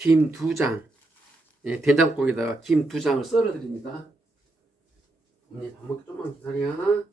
김 2장, 예, 된장국에다가 김 2장을 썰어 드립니다. 어머니 밥 먹기 좀만 기다려.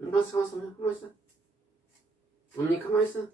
가만 있어, 가만 있어. 어머니 가만 있어.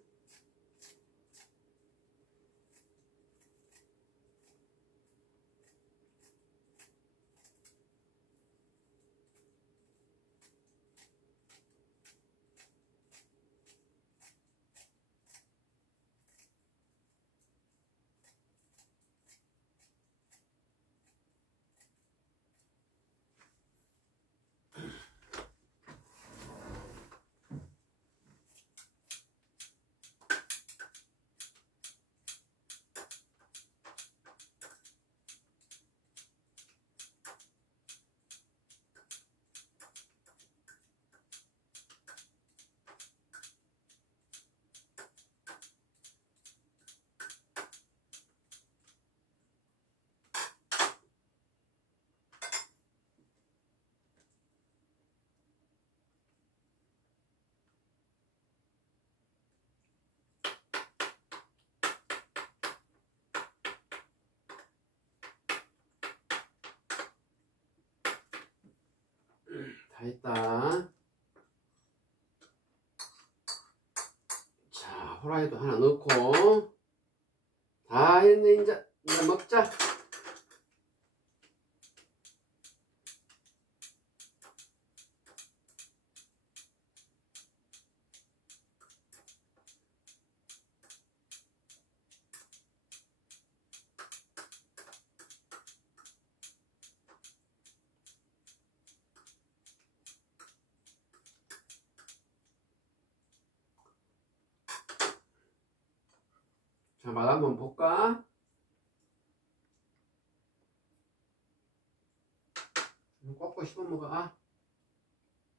다 했다. 자, 후라이도 하나 넣고. 다 했네. 이제 먹자. 자, 맛 한번 볼까? 꼭꼭 씹어 먹어. 아,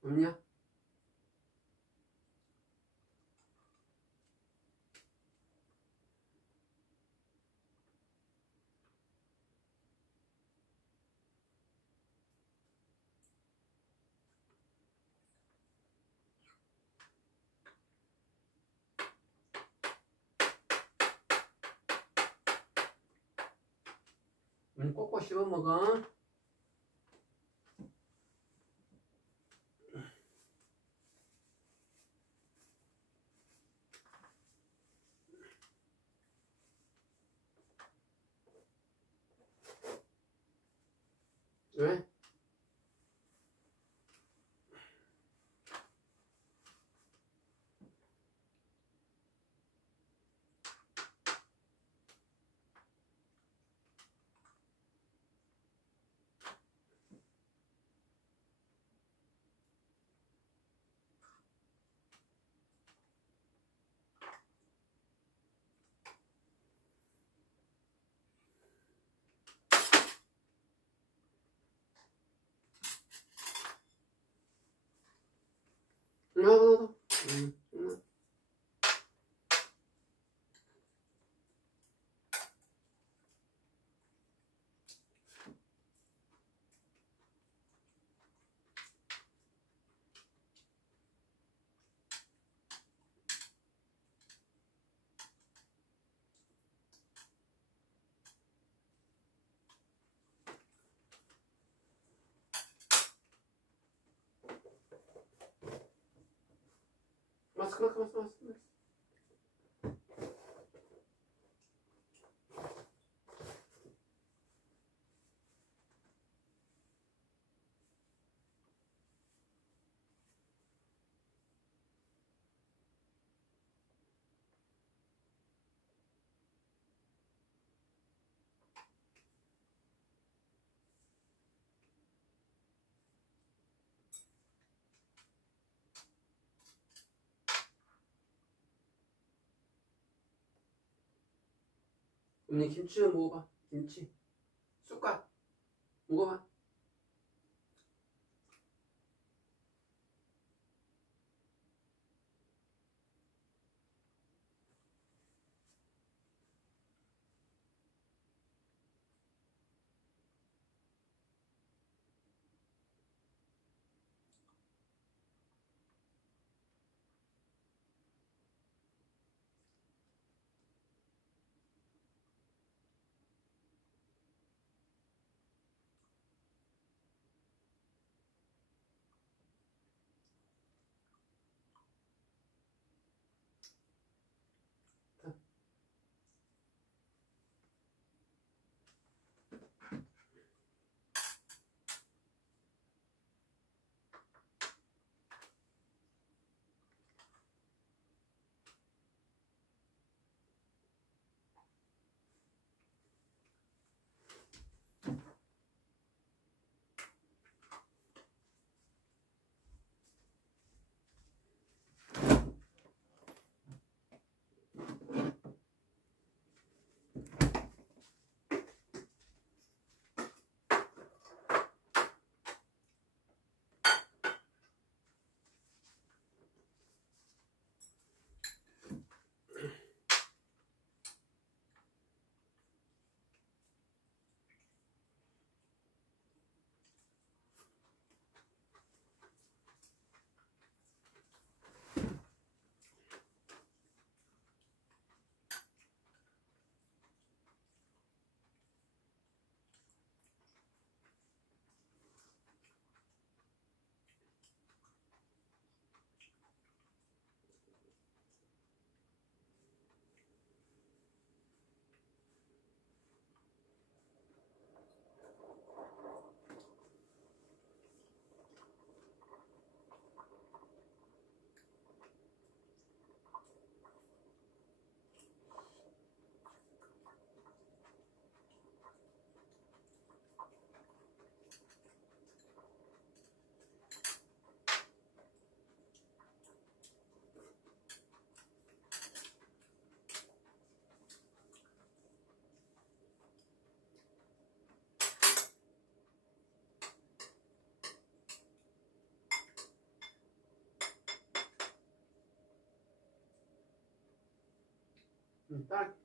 없냐? 꼭꼭 씹어 먹어. 왜? 나도. 마스크. 언니 김치 좀 먹어봐. 김치. 쑥갓. 먹어봐. 딱.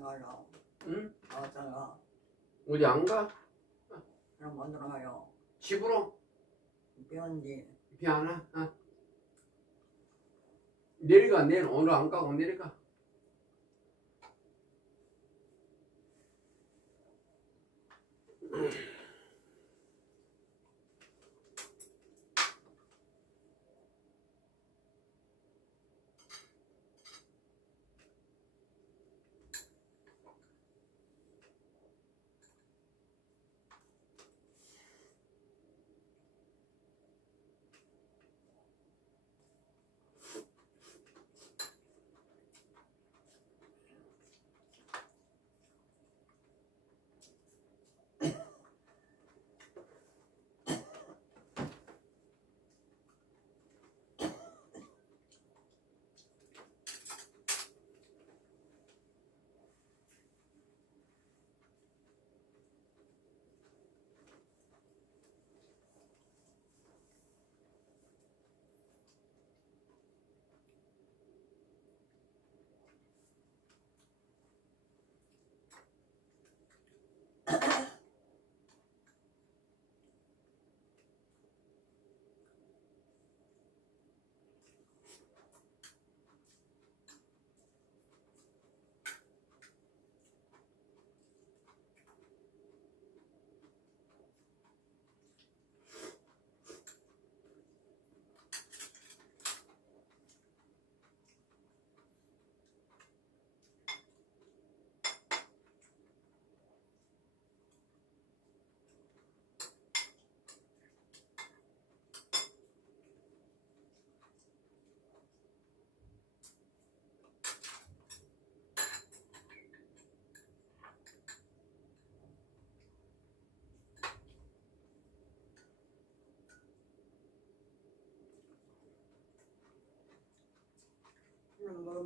어디서 가요? 응? 어디서? 어디 안 가? 그럼 어디로 가요? 집으로? 비온지. 비 안 와? 어. 내일 가. 내일 오늘 안 가고 내일 가.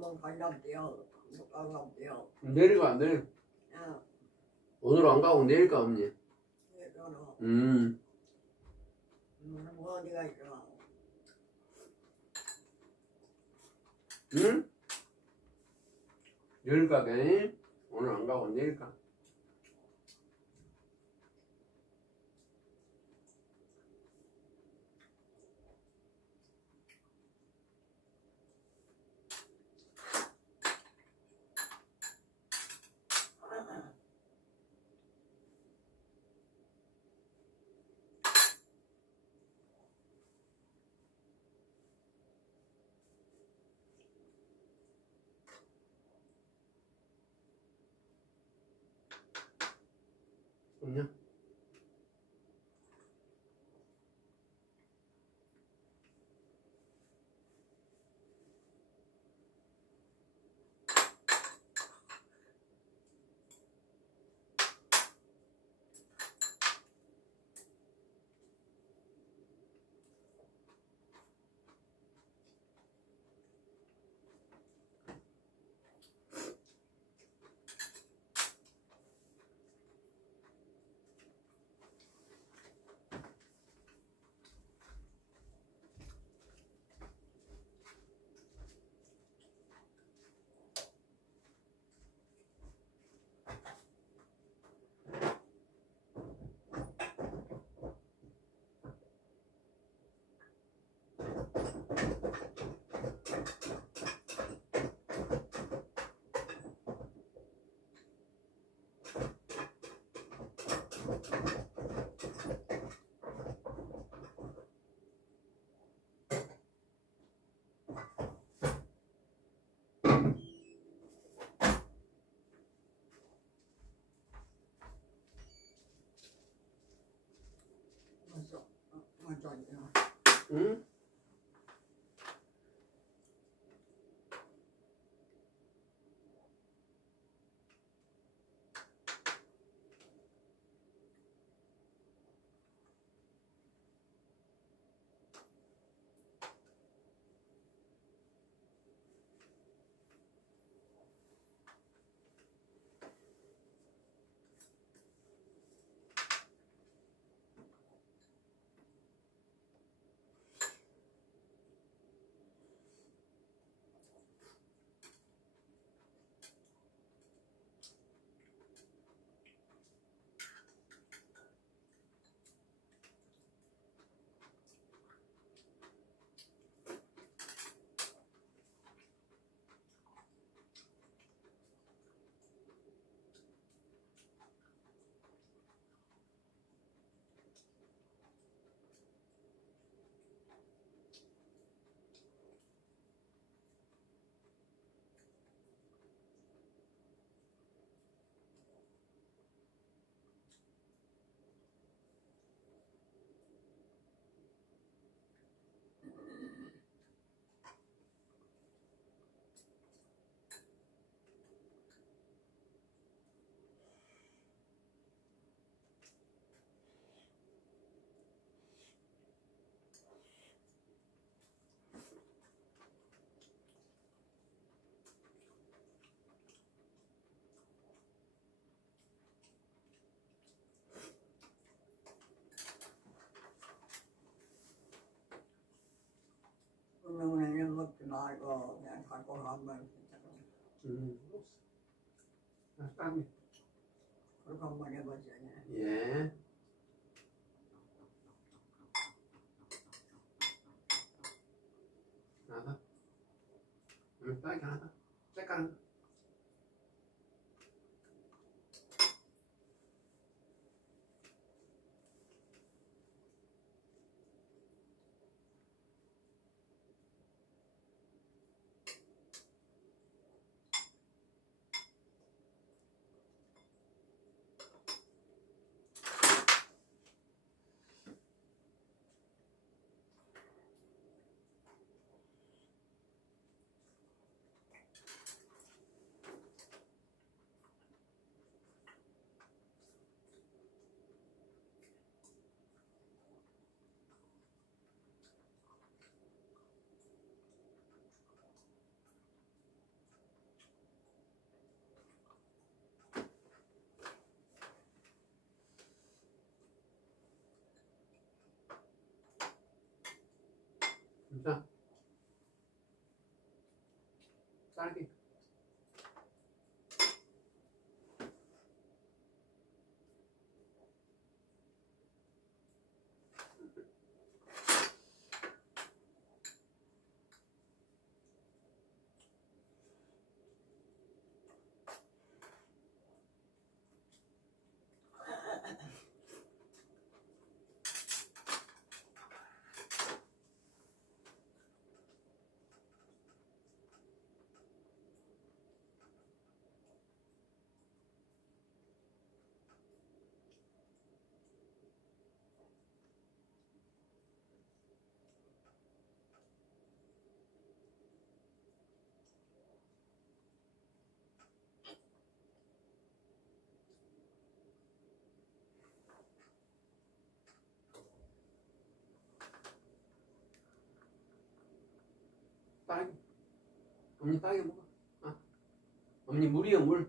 뭐 가려고요. 못 가려고요. 내일 가. 내일. 야, 오늘 안 가고 내일 가 언니. 이거로. 뭐 어디가 있어? 응? 내일 가게. 오늘 안 가고 내일 가. 없냐? 맞아. 응? 말고 그냥 갖고 가면 땀이. 그렇게 한번 해보지. 예. 하나. 딸기 하나. 색깔. 자, 딸기. 딸기. 어머니 딸기 먹어. 어머니 물이요, 물.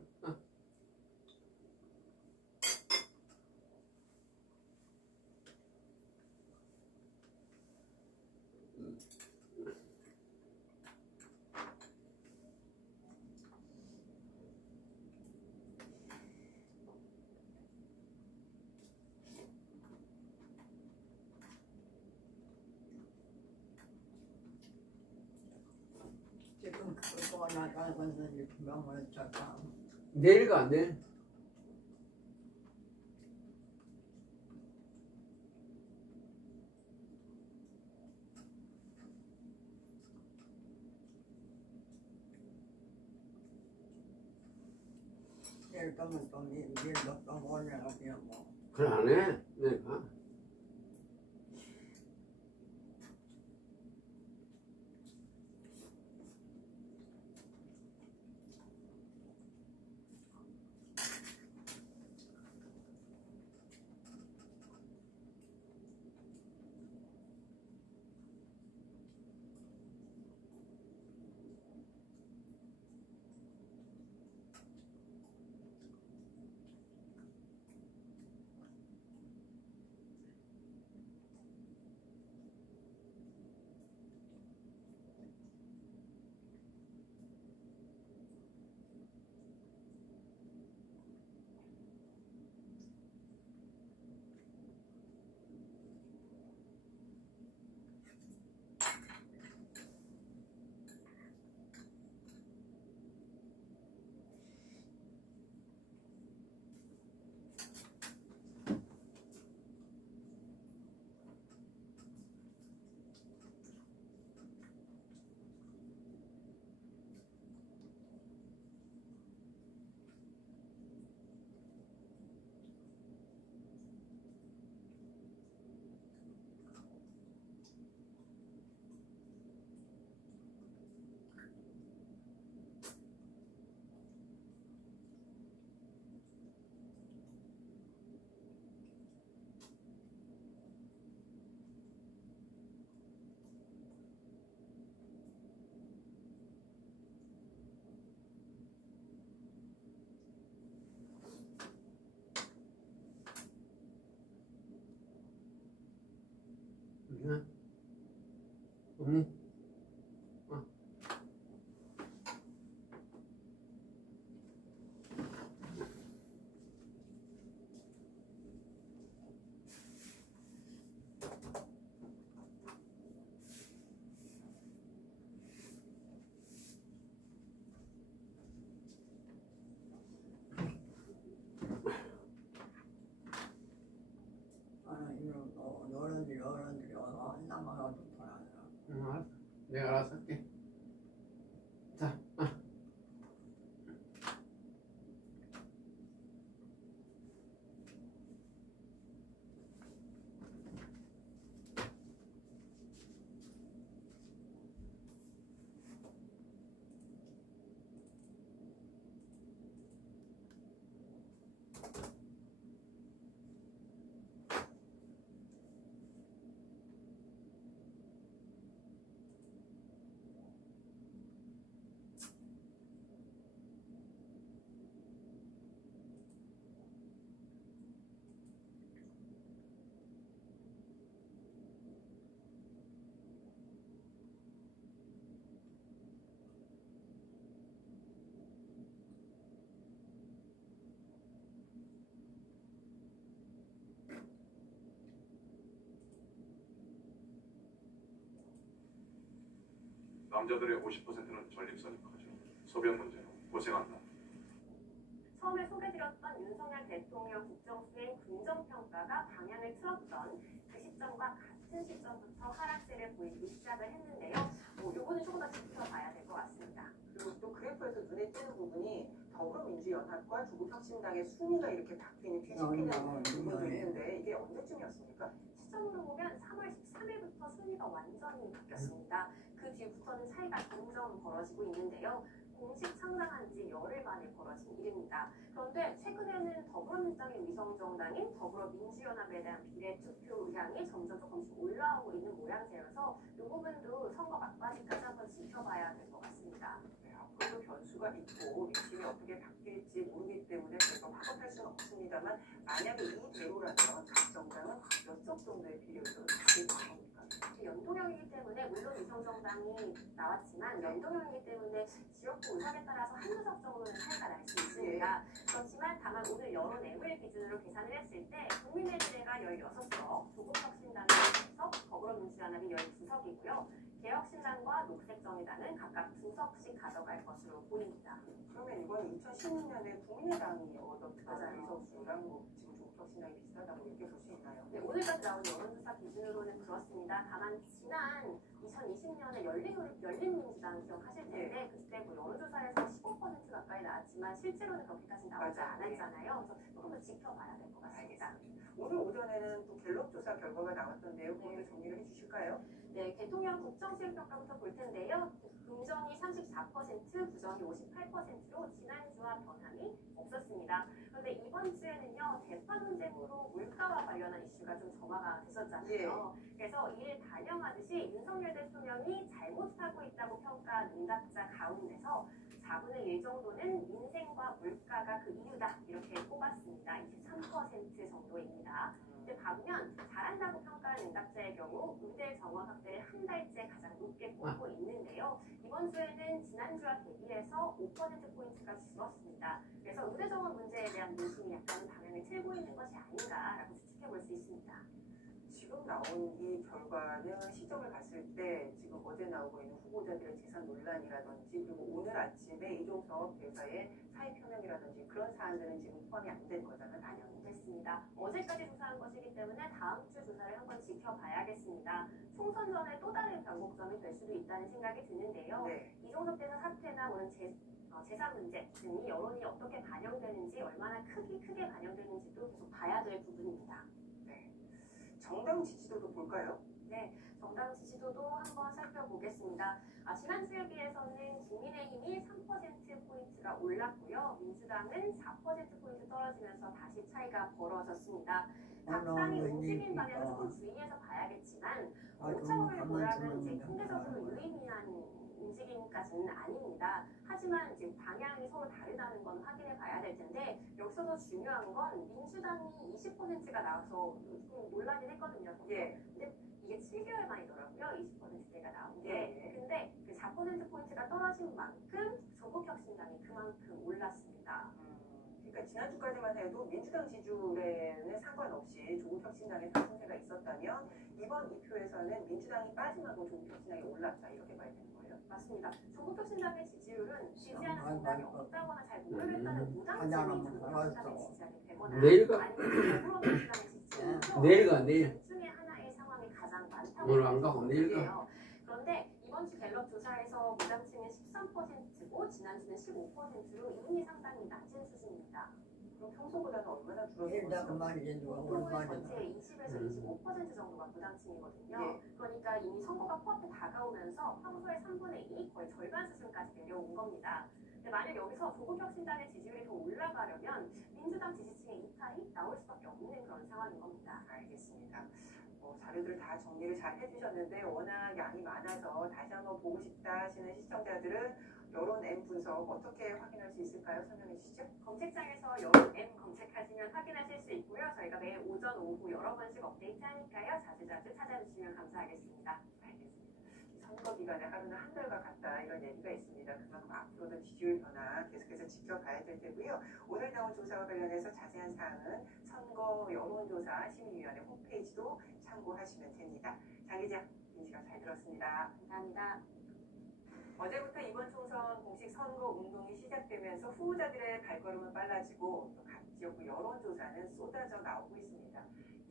지금 그거 나가는 건지 분명을 잠깐. 내일 가, 내일. 내일 가면 또 내일도 또 오늘하고요 뭐. 그래, 안 해. 내일 가. 응? 어머니. 내가 알아서 할게. 자, 남자들의 50%는 전립선이 커져. 소변 문제로 고생한다. 처음에 소개드렸던 윤석열 대통령 국정수행 긍정평가가 방향을 틀었던 그 시점과 같은 시점부터 하락세를 보이기 시작을 했는데요. 요거는 조금 더 지켜봐야 될 것 같습니다. 그리고 또 그래프에서 눈에 띄는 부분이 더불어민주연합과 조국혁신당의 순위가 이렇게 바뀌는 뒤집히는 부분도 있는데 이게 언제쯤이었습니까? 시점으로 보면 3월 13일부터 순위가 완전히 바뀌었습니다. 그 뒤부터는 차이가 점점 벌어지고 있는데요. 공식 창당한 지 열흘 만에 벌어진 일입니다. 그런데 최근에는 더불어민주당의 위성정당인 더불어민주연합에 대한 비례투표 의향이 점점 조금씩 올라오고 있는 모양새여서 이 부분도 선거 막바지까지 한번 지켜봐야 될 것 같습니다. 네, 앞으로도 변수가 있고 민심이 어떻게 바뀔지 모르기 때문에 저희가 확언할 수는 없습니다만 만약에 이대로라면 각 정당은 몇 석 정도의 비례율을 가지고 있습니까? 연동형이기 때문에 물론 위성정당이 나왔지만 연동형이기 때문에 지역구 의석에 따라서 한두 석 정도는 차이가 날 수 있습니다. 그렇지만 다만 오늘 여론앱을 기준으로 계산을 했을 때 국민의 미래가 16석, 조국혁신당이 10석, 더불어민주연합이 12석이고요. 개혁신당과 녹색정의당은 각각 2석씩 가져갈 것으로 보입니다. 그러면 이번 2016년에 국민의당이 얻었던 맞아요. 의석수랑 뭐 지금 조국혁신당이 비슷하다고 이렇게 볼 수 있나요? 네, 오늘까지 나온 여론조사 기준으로는 그렇습니다. 다만 지난 2020년에 열린민주당 기억하실 텐데 그때 뭐 여론조사에서 15% 가까이 나왔지만 실제로는 그렇게까지 나오지 맞아요. 않았잖아요. 그래서 조금 더 지켜봐야 될 것 같습니다. 오늘 오전에는 또 갤럽 조사 결과가 나왔던데요. 그것도 정리를 해주실까요? 네, 대통령 국정수행평가부터 볼 텐데요. 긍정이 34%, 부정이 58%로 지난주와 변함이 없었습니다. 그런데 이번 주에는요, 대파 논쟁으로 물가와 관련한 이슈가 좀 점화가 됐었잖아요. 그래서 이를 반영하듯이 윤석열 대통령이 잘못하고 있다고 평가한 응답자 가운데서 4분의 1 정도는 민생과 물가가 그 이유다 이렇게 꼽았습니다. 23% 정도입니다. 근데 반면 잘한다고 평가한 응답자의 경우 의대 정원 확대를 한 달째 가장 높게 꼽고 있는데요. 이번 주에는 지난주와 대비해서 5%포인트가 줄었습니다. 그래서 의대 정원 문제에 대한 민심이 약간 방향을 틀고 있는 것이 아닌가라고 추측해 볼 수 있습니다. 지금 나온 이 결과는 시점을 봤을 때 지금 어제 나오고 있는 후보자들의 재산 논란이라든지 그리고 오늘 아침에 이종석 대사의 사의 표명이라든지 그런 사안들은 지금 포함이 안 된 거잖아요. 당연히. 됐습니다. 어제까지 조사한 것이기 때문에 다음 주 조사를 한번 지켜봐야겠습니다. 총선 전에 또 다른 변곡점이 될 수도 있다는 생각이 드는데요. 네. 이종석 대사 사퇴나 오는 재산 문제 등이 여론이 어떻게 반영되는지 얼마나 크게 반영되는지도 계속 봐야 될 부분입니다. 정당 지지도도 볼까요? 네, 정당 지지도도 한번 살펴보겠습니다. 지난주에 비해서는 국민의힘이 3%포인트가 올랐고요. 민주당은 4%포인트 떨어지면서 다시 차이가 벌어졌습니다. 각 당이 움직이는 방향을 조금 주의해서 봐야겠지만 5차원을 보라는 이제 통계적으로 유의미한 움직임까지는 아닙니다. 하지만 이제 방향이 서로 다르다는 건 확인해 봐야 될 텐데 여기서도 중요한 건 민주당이 20%가 나와서 좀 놀라긴 했거든요. 예. 근데 이게 7개월 만이더라고요. 20%대가 나온 게. 근데 그 4%포인트가 떨어진 만큼 조국혁신당이 그만큼 올랐습니다. 그러니까 지난주까지만 해도 민주당 지지율에는 상관없이 조국혁신당의 상승세가 있었다면 이번 이 표에서는 민주당이 빠짐하고 조국혁신당이 올랐다 이렇게 봐야 되는 거예요? 맞습니다. 조국혁신당의 지지율은 지지하는 정당이 없다거나 잘 모르겠다는 무당층이 조국혁신당을 지지하게 되거나 내일 아니면 더불어민주당의 지지율도 내일 가, 내일. 둘 중에 하나의 상황이 가장 많다고 오늘 안 가고 내일 가. 보여요. 그런데 이번 주 무당층은 13%고 지난주는 15%로 이미 상당히 낮은 수준입니다. 그럼 평소보다는 얼마나 일단 줄었어요? 그만 이제 누가 보통은 얼마나 전체의 20에서 25% 정도가 무당층이거든요. 예. 그러니까 이미 선거가 코앞에 다가오면서 평소의 3분의 2, 거의 절반 수준까지 내려온 겁니다. 근데 만약 여기서 조국혁신당의 지지율이 더 올라가려면 민주당 지지층의 이탈이 나올 수밖에 없는 그런 상황인 겁니다. 알겠습니다. 자료들을 다 정리를 잘 해주셨는데 워낙 양이 많아서 다시 한번 보고 싶다 하시는 시청자들은 여론 M 분석 어떻게 확인할 수 있을까요? 설명해 주시죠. 검색창에서 여론 M 검색하시면 확인하실 수 있고요. 저희가 매일 오전, 오후 여러 번씩 업데이트하니까요. 자주자주 찾아주시면 감사하겠습니다. 알겠습니다. 선거 기간에 하루는 한달과 같다 이런 얘기가 있습니다. 그만큼 앞으로도 지지율 변화 계속해서 지켜봐야 될 테고요. 오늘 나온 조사와 관련해서 자세한 사항은 선거 여론조사 시민위원회 홈페이지도 참고하시면 됩니다. 장 기자, 인시가 잘 들었습니다. 감사합니다. 어제부터 이번 총선 공식 선거 운동이 시작되면서 후보자들의 발걸음은 빨라지고 또 각 지역구 여론조사는 쏟아져 나오고 있습니다.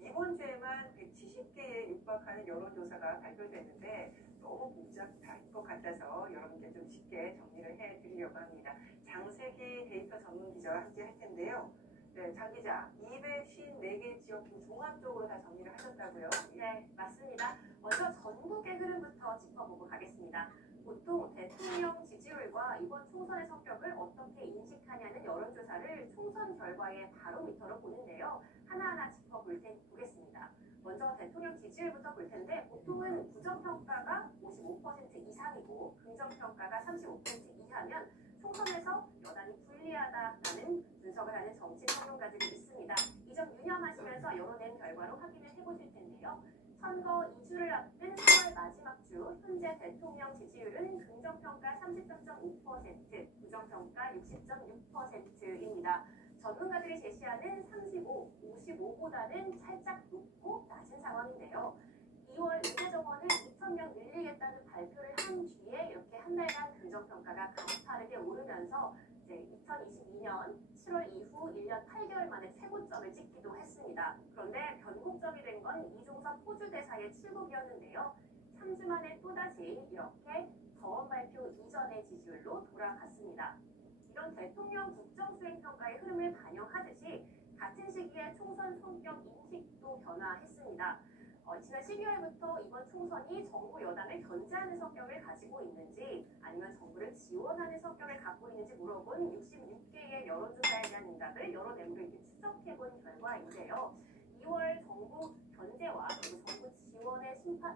이번 주에만 170개에 육박하는 여론조사가 발표됐는데 너무 복잡할 것 같아서 여러분께 좀 쉽게 정리를 해드리려고 합니다. 장세기 데이터 전문 기자와 함께 할 텐데요. 네, 장 기자, 254개 지역구 종합적으로 다 정리를 하셨다고요? 네, 맞습니다. 먼저 전국의 흐름부터 짚어보고 가겠습니다. 보통 대통령 지지율과 이번 총선의 성격을 어떻게 인식하냐는 여론조사를 총선 결과의 바로미터로 보는데요. 하나하나 짚어보겠습니다. 먼저 대통령 지지율부터 볼 텐데 보통은 부정평가가 55% 이상이고 긍정평가가 35% 이하면 총선에서 여당이 불리하다라는 분석을 하는 정치 평론가들이 있습니다. 이 점 유념하시면서 여론의 결과로 확인을 해보실 텐데요. 선거 2주를 앞둔 4월 마지막 주 현재 대통령 지지율은 긍정평가 33.5%, 부정평가 60.6%입니다. 전문가들이 제시하는 35, 55보다는 살짝 높고 낮은 상황인데요. 2월 의회정원은 2,000명 늘리겠다는 발표를 한 뒤에 이렇게 한 달간 긍정평가가 가파르게 오르면서 이제 2022년 7월 이후 1년 8개월 만에 최고점을 찍기도 했습니다. 그런데 변곡점이 된 건 이종석 호주대사의 출국이었는데요. 3주 만에 또다시 이렇게 거원 발표 이전의 지지율로 돌아갔습니다. 이런 대통령 국정수행평가의 흐름을 반영하듯이 같은 시기에 총선 성격 인식도 변화했습니다. 지난 12월부터 이번 총선이 정부 여당을 견제하는 성격을 가지고 있는지 아니면 정부를 지원하는 성격을 갖고 있는지 물어본 66개의 여론조사에 대한 응답을 여러 내부를 이렇게 추적해본 결과인데요. 2월 정부 견제와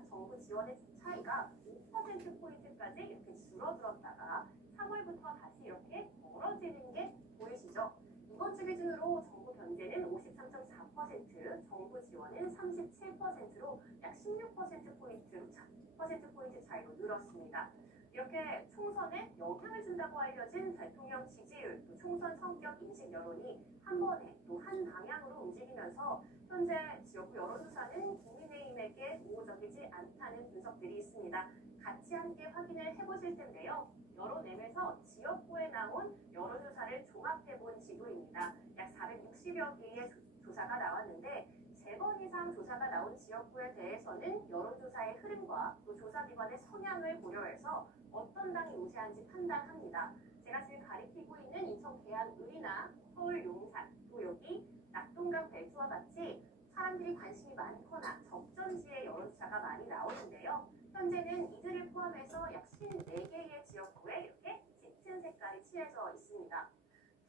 정부 지원의 차이가 5%포인트까지 이렇게 줄어들었다가 3월부터 다시 이렇게 벌어지는 게 보이시죠? 이번 주 기준으로 정부 견제는 53.4%, 정부 지원은 37%로 약 16%포인트 차이로 늘었습니다. 이렇게 총선에 영향을 준다고 알려진 대통령 지지율, 또 총선 성격 인식 여론이 한 번에 또 한 방향으로 움직이면서 현재 지역구 여론조사는 국민의힘에게 우호적이지 않다는 분석들이 있습니다. 같이 함께 확인을 해보실 텐데요. 여론엠에서 지역구에 나온 여론조사를 종합해본 지도입니다. 약 460여 개의 조사가 나왔는데 3번 이상 조사가 나온 지역구에 대해서는 여론조사의 흐름과 또 조사기관의 성향을 고려해서 어떤 당이 우세한지 판단합니다. 제가 지금 가리키고 있는 인천 계양을이나 서울 용산, 또 여기 낙동강 배수와 같이 사람들이 관심이 많거나 적전지의 여론조사가 많이 나오는데요. 현재는 이들을 포함해서 약 54개의 지역구에 이렇게 짙은 색깔이 칠해져 있습니다.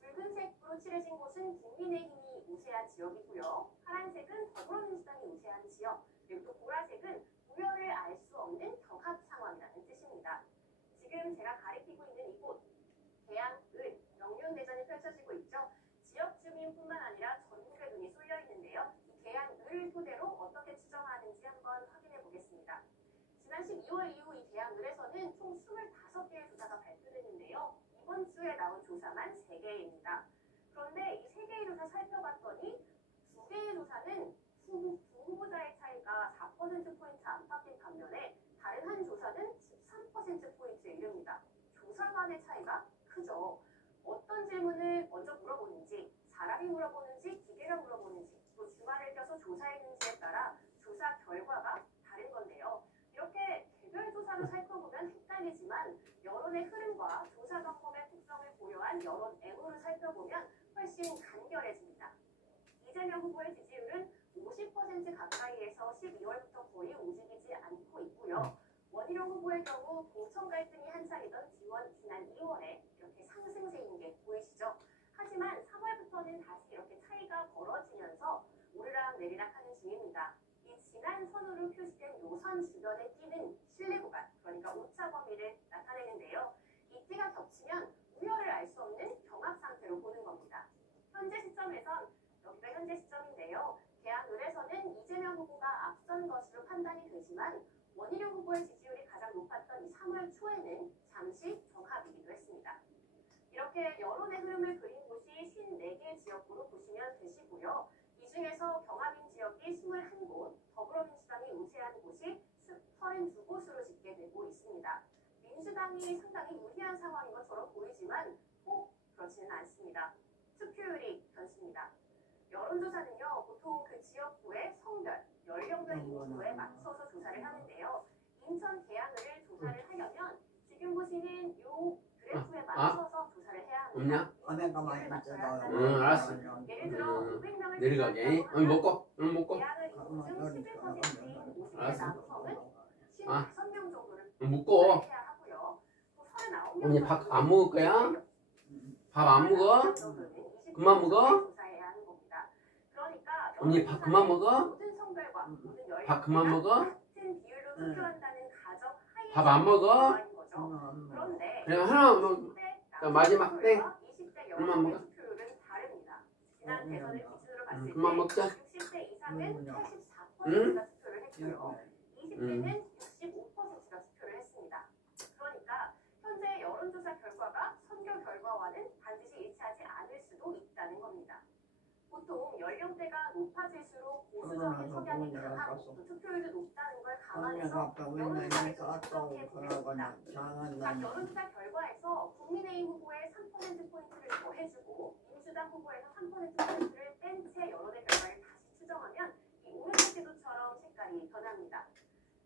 붉은색으로 칠해진 곳은 국민의힘이 우세한 지역이고요. 파란색은 더불어민주당이 우세한 지역, 그리고 또 보라색은 우열을 알 수 없는 경합 상황이라는 뜻입니다. 지금 제가 가리키고 있는 이곳, 계양을, 명륜대전이 펼쳐지고 있죠. 지역 주민뿐만 아니라 전국의 눈이 쏠려 있는데요. 이 계양을 토대로 어떻게 추정하는지 한번 확인해 보겠습니다. 지난 12월 이후 이 계양을에서는 총 25개의 조사가 발표됐는데요. 이번 주에 나온 조사만 3개입니다. 그런데 이 3개의 조사 살펴봤더니 2개의 조사는 후보자의 차이가 4%포인트 안팎인 반면에 다른 한 조사는 13%포인트에 이릅니다. 조사 간의 차이가 크죠. 어떤 질문을 먼저 물어보는지, 사람이 물어보는지, 기계가 물어보는지, 또 주말을 껴서 조사했는지에 따라 조사 결과가 다른 건데요. 이렇게 개별 조사로 살펴보면 헷갈리지만 여러 여론의 흐름과 조사 방법의 특성을 고려한 여론 M으로 살펴보면 훨씬 간결해집니다. 이재명 후보의 지지율은 50% 가까이에서 12월부터 거의 움직이지 않고 있고요. 원희룡 후보의 경우 공천 갈등이 한창이던 지난 2월에 이렇게 상승세인 게 보이시죠? 하지만 3월부터는 다시 이렇게 차이가 벌어지면서 오르락내리락하는 중입니다. 이 지난 선으로 표시된 요선 주변에 끼는 신뢰 구간, 그러니까 오차 범위를 나타내는데요. 이 띠가 겹치면 우열을 알 수 없는 경합 상태로 보는 겁니다. 현재 시점에선 여기가 현재 시점인데요. 개항을에서는 이재명 후보가 앞선 것으로 판단이 되지만 원희룡 후보의 지지율이 가장 높았던 이 3월 초에는 잠시 정합이기도 했습니다. 이렇게 여론의 흐름을 그린 곳이 54개 지역구로 보시면 되시고요. 이 중에서 경합인 지역이 21곳, 더불어민주당이 우세한 곳이 32곳으로 집계되고 있습니다. 민주당이 상당히 유리한 상황인 것처럼 보이지만 꼭 그렇지는 않습니다. 투표율이 변수입니다. 여론조사는요, 보통 그 지역구의 성별, 연령별 인구에 맞춰서 조사를 하는데요. 인천 계양을을 조사를 하려면 지금 보시는 이 그래프에 맞춰서 조사를 해야 합니다. 아내가 많이 맞춰요. 알았어. 예를 들어 500명을 내려가게. 먹고. 먹고. 계양을 인구 중 11%인 50대 알았어. 남성은 55명 정도를 먹고. 조사를 해야 하고요. 또 39명 언니 밥 안 먹을 거야? 밥 안 먹어? 그만 먹어? 언니 밥 그만 먹어? 밥 그만 먹어? 밥 안 먹어? 그래 하나 먹어. 마지막 때 그만 먹어. 그만 먹자. 60대 이상은 84%가 응? 투표를 했고요. 20대는 65%가 투표를 했습니다. 그러니까 현재 여론조사 결과가 선거 결과와는 반드시 일치하지 않을 수도 있다는 겁니다. 보통 연령대가 높아질수록 보수적인 성향이 강하고 또 투표율도 높다는 걸 감안해서 여론조사를 분석해 보겠습니다. 각 여론조사 결과에서 국민의힘 후보의 3%포인트를 더해주고 민주당 후보에서 3%포인트를 뺀 채 여론의 결과를 다시 추정하면 이 오른쪽 지도처럼 색깔이 변합니다.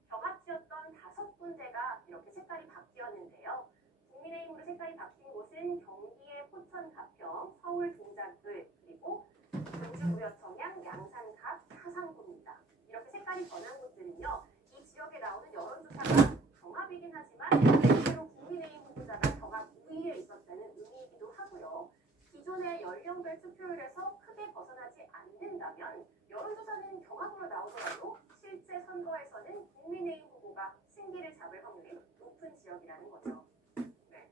경합지였던 5군데가 이렇게 색깔이 바뀌었는데요. 국민의힘으로 색깔이 바뀐 곳은 경기의 포천 가평, 서울 동작을, 그리고 경주구여청양, 양산갑, 사상구입니다. 이렇게 색깔이 변한 곳들은요. 이 지역에 나오는 여론조사가 경합이긴 하지만 실제로 국민의힘 후보자가 경합 우위에 있었다는 의미이기도 하고요. 기존의 연령별 투표율에서 크게 벗어나지 않는다면 여론조사는 경합으로 나오더라도 실제 선거에서는 국민의힘 후보가 승기를 잡을 확률이 높은 지역이라는 거죠. 네.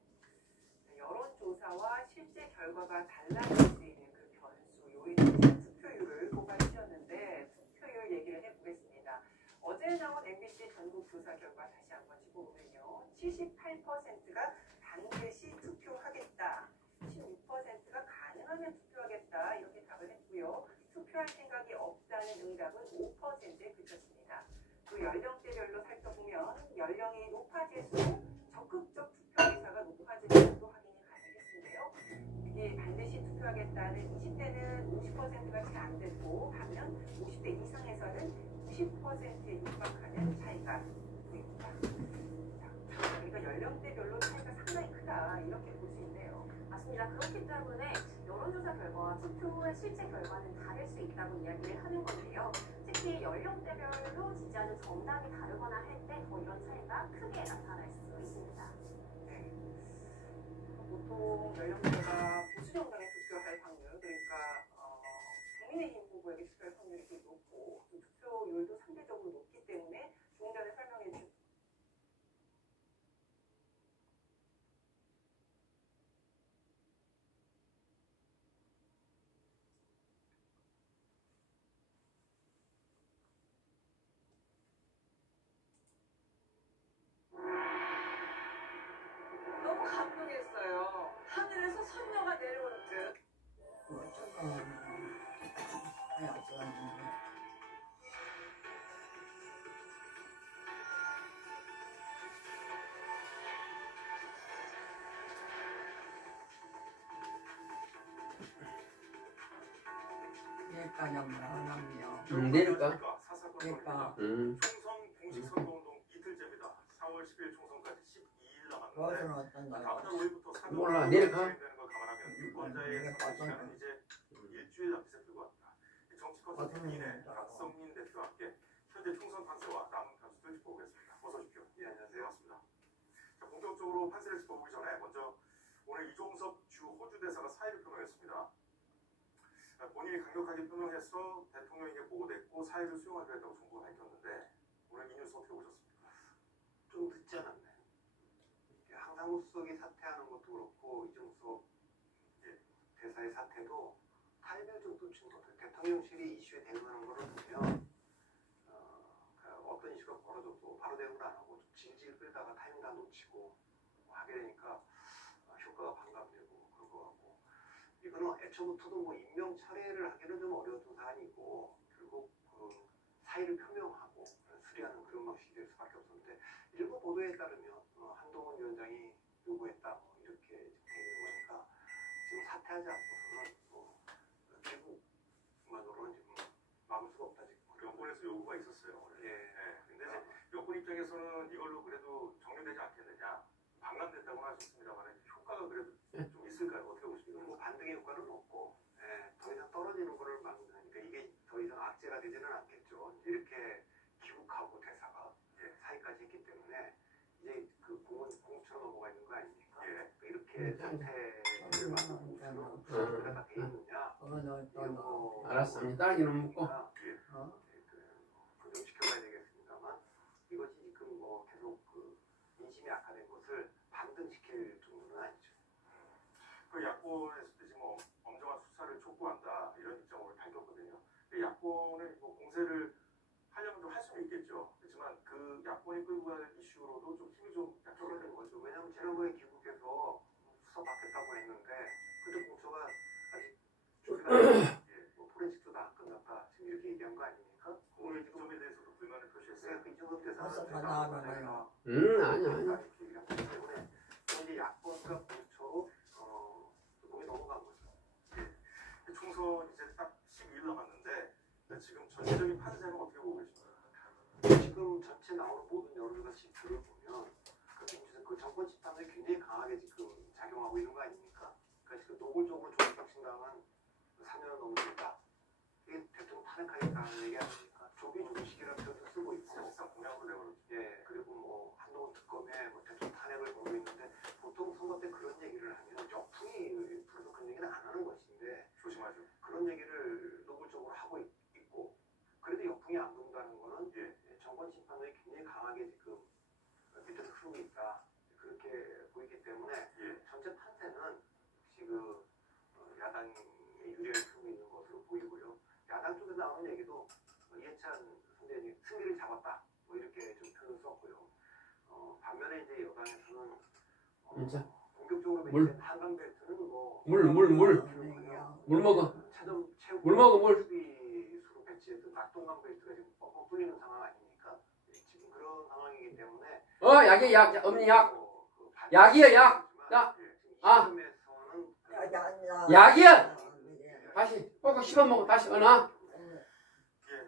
여론조사와 실제 결과가 달라질 수 있는 그 변수, 요인에 대한 투표율을 고발해주셨는데 투표율 얘기를 해보겠습니다. 어제 나온 MBC 전국조사 결과 다시 한번 짚어보면요. 78%가 반드시 투표하겠다. 16%가 가능하면 투표하겠다. 이렇게 답을 했고요. 투표할 생각이 없다는 응답은 5%에 그쳤습니다. 또 연령대별로 살펴보면 연령이 높아질수록 적극적 투표 의사가 높아지는 것도 확인이 가능했는데요. 이게 반드시 투표하겠다는 20대는 50%가 채 안 됐고 반면 50대 이상에서는 90%에 육박하는 차이가 보입니다. 그러니까 연령대별로 차이가 상당히 크다 이렇게 볼 수 있네요. 맞습니다. 그렇기 때문에 여론조사 결과와 투표 후의 실제 결과는 다를 수 있다고 이야기를 하는 건데요. 특히 연령대별로 지지하는 정당이 다르거나 할 때 더 이런 차이가 크게 나타날 수 있습니다. 네. 보통 연령대가 보수 정당에 투표할 확률, 그러니까 국민의힘 후보에게 투표할 확률이 되게 높고 또 투표율도 상대적으로 높기 때문에 조금 전에 설명해 주신 너무 감동했어요. 하늘에서 선녀가 내려온 듯. 내릴까? 사사건입니다. 음. 총선 공식 선거운동 이틀째입니다. 4월 10일 총선까지 12일 남았는데 그것은 어떤 다음 거야? 달 5일부터 몰라, 내려가. 되는 걸 감안하면 유권자의 선거 시간은 이제 일주일 앞에 불과합니다. 정치권 선택인의 박성민 대표와 함께 현재 총선 판세와 남은 변수들 짚어보겠습니다. 어서 오십시오. 예, 안녕하세요. 반갑습니다. 자, 본격적으로 판세를 짚어보기 전에 먼저 오늘 이종섭 주 호주 대사가 사의를 표명했습니다. 본인이 강력하게 표명해서 대통령에게 보고됐고 사의를 수용하기로 했다고 정부가 밝혔는데 오늘 이 뉴스 어떻게 보셨습니까? 좀 늦지 않았나요? 항상우 수석이 사퇴하는 것도 그렇고 이종섭 대사의 사퇴도 타이밍을 좀 놓친 것 같아요. 대통령실이 이슈에 대응하는 것을 보면 어떤 이슈가 벌어져도 바로 대응을 안 하고 좀 질질 끌다가 타이밍 다 놓치고 하게 되니까 효과가 반감되고 그런 것 같고 이거는 애초부터도 뭐 임명 철회를 하기는 좀 어려웠던 사안이고 결국 그 사의를 표명하고 수리하는 그런 방식이 될 수밖에 없었는데 일부 보도에 따르면 한동훈 위원장이 요구했다 뭐 이렇게 돼 있는 거니까 지금 사퇴하지 않고서는 결국만으로는 지금 막을 수가 없다 지금. 여권에서 요구가 있었어요. 예. 네. 근데 이제 여권 입장에서는 이걸로 그래도 정리되지 않겠느냐. 반감됐다고는 하셨습니다만 효과가 그래도 좀 있을까요? 어떻게 보십니까? 뭐 반등의 효과는 없고 더 이상 떨어지는 거를 막으니까 이게 더 이상 악재가 되지는 않겠죠. 이렇게 기국하고 대사가 사의까지 했기 때문에 이제 그 공처럼 넘어가 있는 거 아닙니까? 예. 이렇게 사태를 막고 우선은 그래가 돼 있느냐 이런 거 알았습니다. 이놈 먹고. 좀 지켜봐야 되겠습니다만 이것이 지금 뭐 계속 그 민심이 악화된 것을 반등시킬 정도는 아니죠. 그 야권에서도 지금 엄정한 수사를 촉구한다 이런 입장을 밝혔거든요. 근데 야권은 뭐 공세를 하려면 좀 할 수는 있겠죠. 그렇지만 그 야권이 끌고 가는 이슈로도 좀 힘이 좀 약해지는 거죠. 왜냐하면 지난번에 귀국해서 수사 받겠다고 했는데 그때 공소가 아직 뭐 포렌식도 다 끝났다 지금 이렇게 얘기한 거 아닙니까? 오늘 이 점에 대해서도 불만을 표시했어요. 그 이정도 대사는 벌써 다 나와요. 아니야. 때문에 이제 야권과 공처로 몸이 넘어간 거죠. 총선 이제 딱 12일 남았는데 지금 전체적인 판세는 어떻게 보고 계십니까? 지금 전체 나오는 모든 여론조사 지표를 보면 그 정권 집단이 굉장히 강하게 지금 작용하고 있는 거 아닙니까? 그러니까 지금 노골적으로 조국혁신당은 3년을 넘었다. 이게 대통령 탄핵하겠다는 얘기 아닙니까? 조기조기식이라는 표현을 쓰고 있고 사실상 공약으로 내버렸죠. 예, 그리고 뭐 한동훈 특검에 뭐 대통령 탄핵을 보고 있는데 보통 선거 때 그런 얘기를 하면 역풍이 불어서 그런 얘기는 안 하는 것인데 조심하죠. 그런 얘기를 노골적으로 하고 있고 그래도 역풍이 안 분다는 거는 정권 심판이 굉장히 강하게 지금 밑에서 흐르고 있다 그렇게 보이기 때문에 전체 판세는 역시 그 야당이 유리하게 흐르고 있는 것으로 보이고요. 야당 쪽에서 나오는 얘기도 이해찬 선대위원이 승리를 잡았다 뭐 이렇게 좀 표현을 썼고요. 반면에 이제 여당에서는 공격적으로 맺힌 한강벨트는 뭐 물 먹어. 차점 채우고 물 먹어, 물. 수비수로 배치해서 낙동강 벨트가 지금 뻥뻥 뚫리는 상황 아닙니까? 지금 그런 상황이기 때문에 약이 약. 없니 약. 약이야 약. 야. 아. 약이야. 다시 꼭 씹어 먹어. 다시 언어.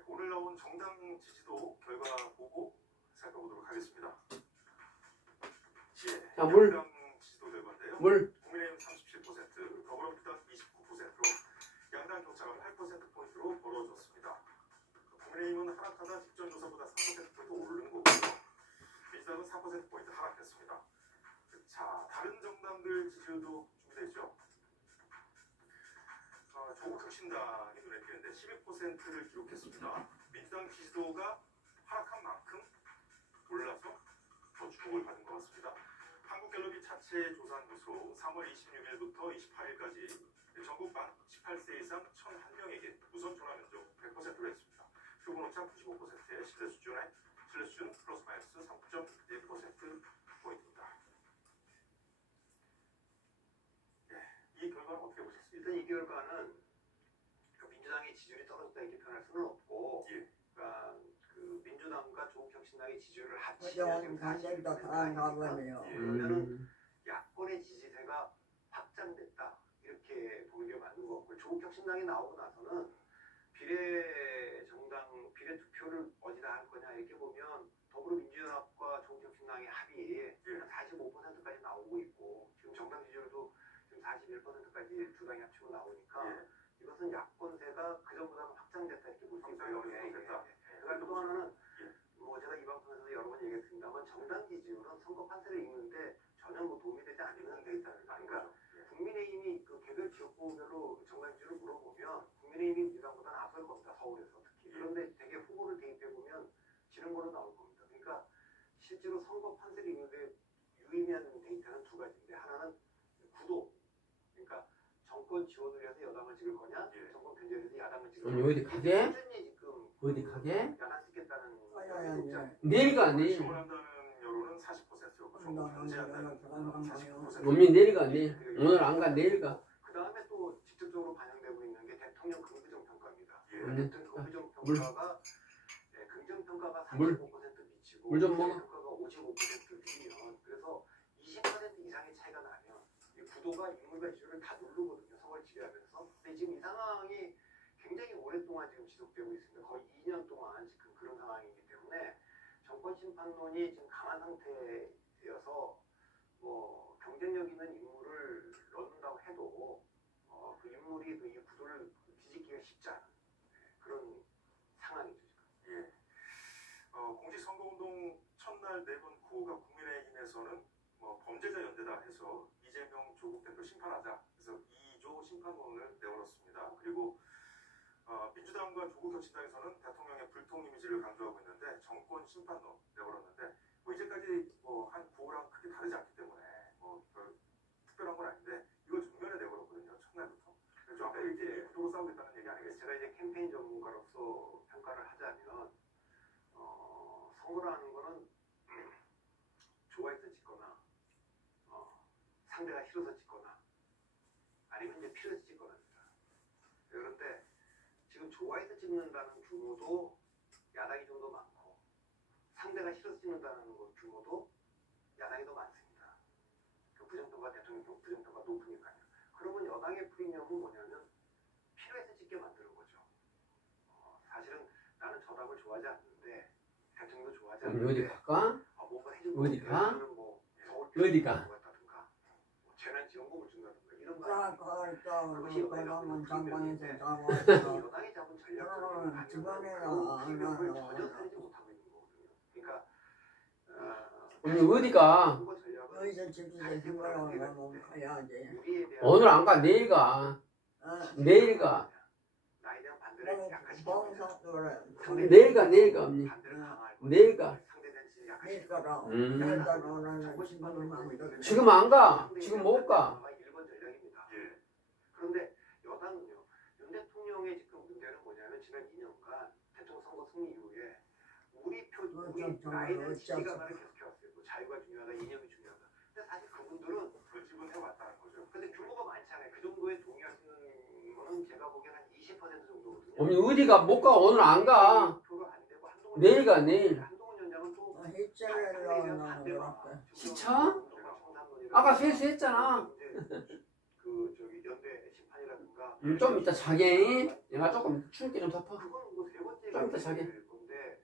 오늘 나온 정당 지지도 결과 보고 살펴보도록 하겠습니다. 자, 물. 정당 지지도 결과인데요. 물. 국민의힘 37%, 더불어민주당 29%로 양당 격차가 8%포인트로 벌어졌습니다. 국민의힘은 하락하다 직전 조사보다 4%포인트 오르는 거고요. 민주당은 4%포인트 하락했습니다. 자, 다른 정당들 지지율도 준비되죠. 조국혁신당이 눈에 띄는데 12%를 기록했습니다. 민주당 지지도가 하락한 만큼 올라서 더 주목을 받은 것 같습니다. 한국갤럽이 차체 조사한 것으로 3월 26일부터 28일까지 전국 만 18세 이상 1,001명에게 우선 전화 면접 100%로 했습니다. 표본 오차 95%의 신뢰 수준 플러스 마이너스 3.1%포인트입니다. 이 결과는 어떻게 보셨습니까? 일단 이 결과는 민주당의 지지율이 떨어졌다 이렇게 표현할 수는 없고 그러니까 그 민주당과 조국혁신당의 지지율을 합치면 지금 40%가 그러면은 야권의 지지세가 확장됐다 이렇게 보는 게 맞는 것 같고 조국혁신당이 나오고 나서는 비례 투표를 어디다 할 거냐 이렇게 보면 더불어민주연합과 조국혁신당의 합이 한 45%까지 나오고 21%까지 두 당이 합치고 나오니까 예. 이것은 야권세가 그전보다는 확장됐다 이렇게 볼 수 확장이 어느 정도 있고요. 됐다. 그다음에 또 하나는 예. 뭐 제가 이 방송에서 여러 번 얘기했습니다만 정당 지지율은 선거 판세를 읽는데 전혀 뭐 도움이 되지 않는 데이터입니다. 그러니까 국민의힘이 그 개별 지역구별로 정당 지지율을 물어보면 국민의힘이 민주당보다는 앞설 겁니다. 서울에서 특히. 그런데 되게 후보를 대입해 보면 지는 걸로 나올 겁니다. 그러니까 실제로 선거 판세를 읽는데 유의미한 데이터는 두 가지인데 하나는 구도. 그러니까 정권 지원을 위해서 여당을 찍을 거냐, 예. 정권 변절을 위해서 야당을 찍을 아니, 거냐. 어디 가게? 꾸준히 지금 어디 가게? 야당 찍겠다는 아니. 내일가 내일. 지원한다는 여론은 40%였고 정권 견제한다는 40%. 엄니 내일가 내일. 오늘 안 가 내일가. 그 다음에 또 직접적으로 반영되고 있는 게 대통령 긍부정 평가입니다. 예. 대통령 긍부정 평가가 긍정 평가가 물. 35% 미치고 물 좀 먹어. 평가가 55% 비면 그래서 20% 이상의 차이가 나면 이 구도가 인물과 이슈를 다 누르거든요. 선거를 지배하면서. 근데 지금 이 상황이 굉장히 오랫동안 지금 지속되고 있습니다. 거의 2년 동안 지금 그런 상황이기 때문에 정권 심판론이 지금 강한 상태여서 뭐 경쟁력 있는 인물을 넣는다고 해도 그 인물이 이 구도를 뒤집기가 쉽지 않은 그런 상황이죠. 지금. 예. 공직선거운동 첫날 내건 구호가 국민의힘에서는 뭐 범죄자 연대다 해서 이재명 조국 대표 심판하자. 그래서 2조 심판론을 내걸었습니다. 그리고 민주당과 조국 혁신당에서는 대통령의 불통 이미지를 강조하고 있는데 정권 심판론 내걸었는데 뭐 이제까지 뭐 한 구호랑 크게 다르지 않기 때문에 뭐 특별한 건 아닌데 이걸 정면에 내걸었거든요. 첫날부터. 그래서 아까 이제 이 구도로 싸우겠다는 얘기 아니겠어요? 제가 이제 캠페인 전문가로서 평가를 하자면 선거라는 거는 좋아해서 찍거나 상대가 싫어서 찍거나 아니면 이제 필요해서 찍거나입니다. 그런데 지금 좋아해서 찍는다는 규모도 야당이 좀 더 많고 상대가 싫어서 찍는다는 규모도 야당이 더 많습니다. 그 부정평가 대통령 부정평가 높으니까요. 그러면 여당의 프리미엄은 뭐냐면 필요해서 찍게 만드는 거죠. 사실은 나는 저 당을 좋아하지 않는데 대통령도 좋아하지 어디 않는데 갈까? 뭔가 해주고 어디 가? 뭐 서울 어디 가? 같다든가 뭐 재난 지원금을 준다든가 이런 거 그것이 빨강은 장관에서 여당이 잡은 전략적인 지방에는 프리미엄을 전혀 살지 못하고 있는 거거든요. 그러니까 언니 어디 가? 선거 전략은 너희들 집에서 생각을 하면 가야지. 우리에 대한 오늘 안 가 내일 가. 내일 가. 나에 대한 반대를 약화시키고 내일 가 내일 가 언니. 반대를 강화하고 내일 가. 상대에 대한 지지를 내일 약화시키고 가라. 음. 내일 가라는 지금은 만들어. 지금 안 가. 지금 못 가. 1번 전략입니다. 예. 그런데 여당은요. 윤 대통령의 지금 문제는 뭐냐면 지난 2년간 대통령 선거 승리 이후에 우리 나에 대한 지지가만을 계속해왔어요. 뭐 자유가 중요하다, 이념이 중요하다. 근데 사실 그분들은 결집은 해왔다는 거죠. 근데 규모가 많잖아요. 그 정도에 동의할 수 있는 거는 제가 보기에는 한 20% 정도거든요. 언니 어디가 못 가. 오늘 안 가. 내일 가 내일. 한동훈 위원장은 또 지쳐? 아까 세수했잖아. 그 저기 연대 심판이라든가 좀 이따 자게. 내가 조금 추울게 좀 덮어. 그건 뭐세 번째 좀 이따 자게. 건데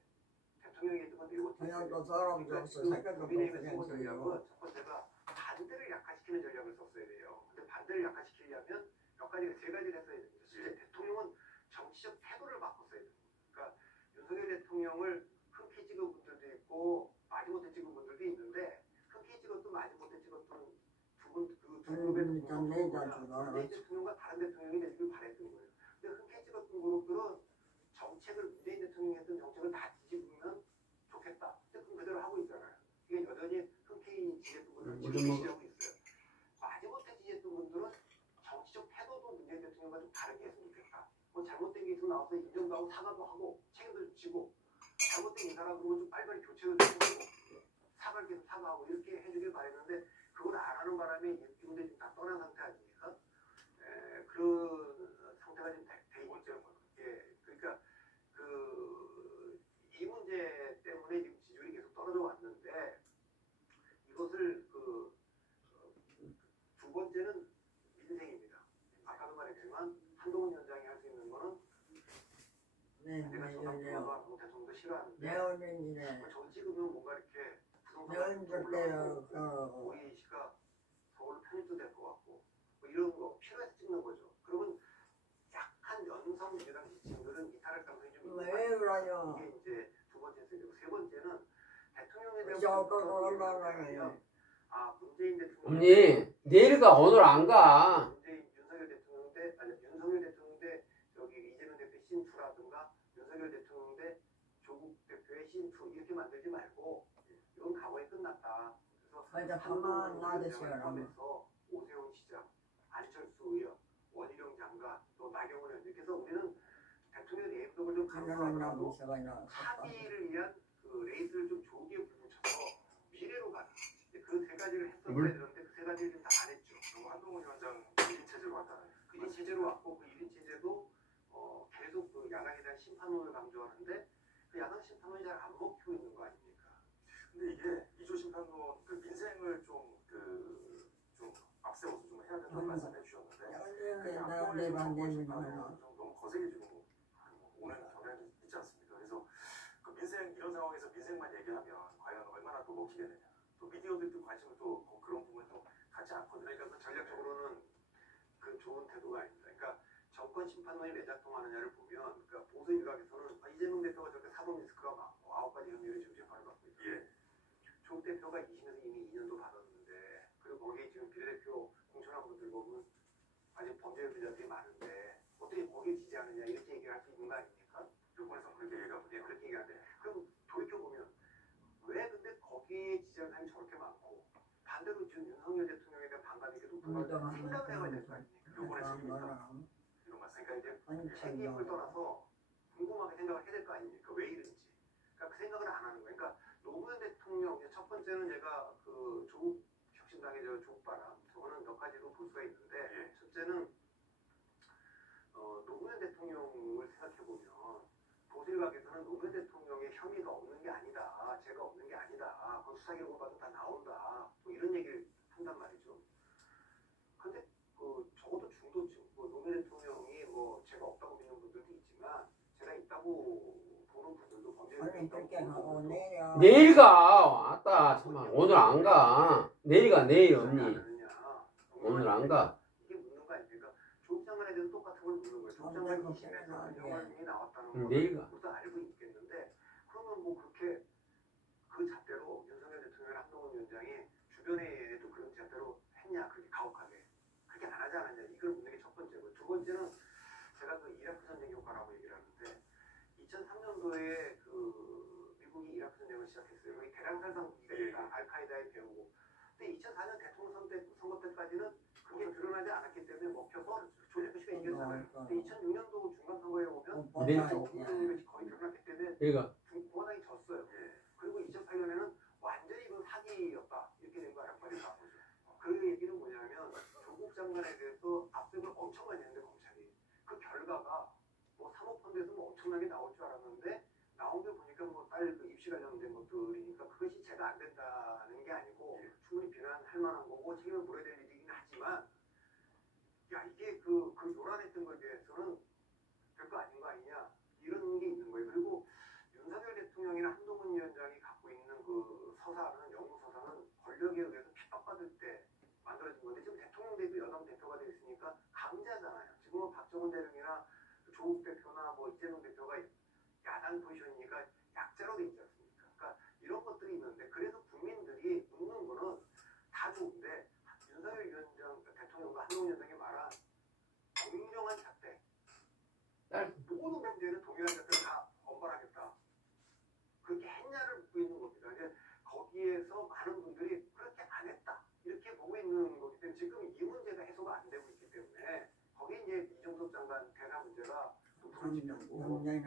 대통령이 했던 건 네 번째. 그냥 또 사람도 없어. 색깔도 국민의힘의 그냥 선거 지금. 전략은 첫 번째가 반대를 약화시키는 전략을 썼어야 돼요. 근데 반대를 약화시키려면 몇 가지 세 가지를 했어야 됩니다. 실제 대통령은 정치적 태도를 바꿨어야 됩니다. 그러니까 윤석열 대통령을 흔쾌히 찍은 분들도 있고 마지못해 찍은 분들도 있는데 흔쾌히 찍었든 마지못해 찍었든 두 그룹의 대통령과 다른 대통령이 되길 바랬던 거예요. 근데 흔쾌히 찍었던 그룹들은 정책을 문재인 대통령이 했던 정책을 다 뒤집으면 좋겠다. 근데 그대로 하고 있잖아요. 이게 여전히 흔쾌히 지지했던 분들은 지금 지지하고 있어요. 마지못해 지지했던 분들은 정치적 태도도 문재인 대통령과 좀 다르게 했으면 좋겠다. 뭐 잘못된 게 있으면 나와서 인정도 하고 사과도 하고 책임도 지고 잘못된 인사라 그러면 좀 빨리빨리 교체도 좀 하고 사과를 계속 사과하고 이렇게 해주길 바랬는데 그걸 안 하는 바람에 이분들이 지금 다 떠난 상태 아닙니까? 그 상태가 지금 돼 있죠. 예, 그러니까 이 문제 때문에 지금 지지율이 계속 떨어져 왔는데 이것을 두 번째는 민생입니다. 아까도 말했지만 한동훈 위원장이 할 수 있는 거는 내가 저당도 대통령도 싫어하는데 내어린이래. 정 찍으면 뭔가 이렇게 내어린들 때요. 우리 시가 서울로 편입도 될 것 같고 뭐 뭐 이런 거 필요해서 찍는 거죠. 그러면 약한 연성 민주당 지지층들은 이탈할 가능성이 좀 있는 거 왜 아니에요? 그러냐. 이게 이제 두 번째 쓰고 세 번째는 대통령에 대한 저거 분석이 문재인 대통령 언니 내일가 오늘 안 가. 문재인 윤석열 대통령 대 아니 윤석열 대통령 대 저기 이재명 대표 신투라든가 윤석열 대통령 대 조국 대표의 신투 이렇게 만들지 말고 이건 과거에 끝났다. 그래서 맞아, 밥만 놔두세요, 포함해서 오세훈 시장, 안철수 의원, 원희룡 장관, 또 나경원 의원 이렇게 해서 우리는 대통령 내입법을 좀 강화하더라도 합의를 위한 그 레이스를 좀 조기에 불붙여서 미래로 가는 그 세 가지를 했었어야 되는데 그 세 가지를 좀 다 안 했죠. 그리고 한동훈 위원장 1인 체제로 왔다는 1인 체제로 왔고 그 1인 체제도 계속 그 야당에 대한 심판론을 강조하는데 그 야당 심판론이 잘 안 먹히고 있는 거 아닙니까? 근데 이게 이조 심판론 그 민생을 좀 앞세워서 좀 해야 된다는 말씀해 주셨는데 너무 거세게 지금 오는 경향이 있지 않습니까? 그래서 그 민생 이런 상황에서 민생만 얘기하면 과연 얼마나 또 먹히겠느냐. 또 미디어들도 관심을 또 그런 부분을 또 갖지 않거든요. 그러니까 그 전략적으로는 그 좋은 태도가 아닙니다. 그러니까 정권 심판론이 왜 작동하느냐를 보면 그러니까 보수 일각에서는 이재명 대표가 저렇게 사법 리스크가 많고 9가지 혐의를 지금 재판을 받고 있다. 예. 조국 대표가 2심에서 이미 2년도 받았는데 그리고 거기에 지금 비례대표 공천한 분들 보면 아직 범죄 혐의자들이 많은데 어떻게 거기에 지지하느냐 이렇게 얘기를 할 수 있는 거 아닙니까? 요번에선 그렇게 얘기하고 그렇게 얘기하는데 그럼 돌이켜보면 왜 근데 거기에 지지하는 사람이 저렇게 많고 반대로 지금 윤석열 대통령에 대한 반감이 이렇게 높은가 생각을 해봐야 될 거 아닙니까? 요번에 생깁니까? 이런 말씀. 그러니까 이제 책임을 떠나서 궁금하게 생각을 해야 될 거 아닙니까? 왜 이런지. 그러니까 그 생각을 안 하는 거예요. 그러니까 노무현 대통령 첫 번째는 얘가 그 조국 혁신당의 저 조국바람 저거는 몇 가지로 볼 수가 있는데 첫째는 노무현 대통령을 생각해 보면 보수일각에서는 노무현 대통령의 혐의가 없는 게 아니다, 죄가 없는 게 아니다, 그 수사 기록을 봐도 다 나온다, 뭐 이런 얘기를 한단 말이죠. 근데 그 적어도 중도층, 노무현 대통령이 뭐 죄가 없다고 믿는 분들도 있지만 죄가 있다고 보는 분들도 범죄를 있다고 내일 가. 왔다 참아. 오늘 안 가. 내일 가 내일 언니. 오늘 안 가. 이게 묻는 거 아닙니까? 조국 장관에 대해서 똑같은 걸 묻는 거예요. 조국 장관이 2심에서 영화중이 나왔다는 걸 내일 가. 우리도 알고 있겠는데 그러면 뭐 그렇게 그 잣대로 윤석열 대통령이나 한동훈 위원장이 주변에도 그런 잣대로 했냐 그렇게 가혹하게 그렇게 안 하지 않았냐 이걸 묻는 게 첫 번째고 두 번째는 제가 그 이라크 전쟁 효과라고 얘기를 하는데 2003년도에 그 미국이 이라크 전쟁을 시작했어요. 거기 대량살상기가 있다. 알카에다에 배우고. 근데 2004년 대통령 선거 때까지는 그게 드러나지 않았기 때문에 먹혀서 조재표 씨가 이겼잖아요. 근데 2006년도 중간 선거에 오면 공정력이 거의 드러났기 때문에 내가 공화당이 졌어요. 그리고 2008년에는 완전히 그 사기였다 이렇게 된 거 아란 말이에요. 그 얘기는 뭐냐면 조국 장관에 대해서 압수수색을 엄청 많이 했는데 검찰이 그 결과가 뭐 사모펀드에서 뭐 엄청나게 나올 줄 알았는데 나온 게 보니까 뭐 딸 그 입시 관련된 것들이니까 그것이 죄가 안 된다는 게 아니고 충분히 비난할 만한 거고 책임을 물어야 될 일이긴 하지만 야 이게 그 요란했던 거에 대해서는 별거 아닌 거 아니냐 이런 게 있는 거예요. 그리고 윤석열 대통령이나 한동훈 위원장이 갖고 있는 그 서사는 영웅 서사는 권력에 의해서 핍박받을 때 만들어진 건데 지금 대통령 대표 여당 대표가 돼 있으니까 강자잖아요. 지금은 박정훈 대령이나 조국 대표나 뭐 이재명 대표가 야당 포지션이니까 약자로 돼 있지 않습니까? 그러니까 이런 것들이 있는데 그래서 국민들이 묻는 거는 다 좋은데 윤석열 위원장 대통령과 한동훈 위원장이 말한 공정한 잣대 모든 문제는 동일한 잣대를 다 엄발하겠다. 그렇게 했냐를 묻고 있는 겁니다. 이제 거기에서 많은 분들이 그렇게 안 했다 이렇게 보고 있는 거기 때문에 지금 이 문제가 해소가 안 되고 있기 때문에 거기에 이제 이종석 장관 대사 문제가 또 부딪히고 이제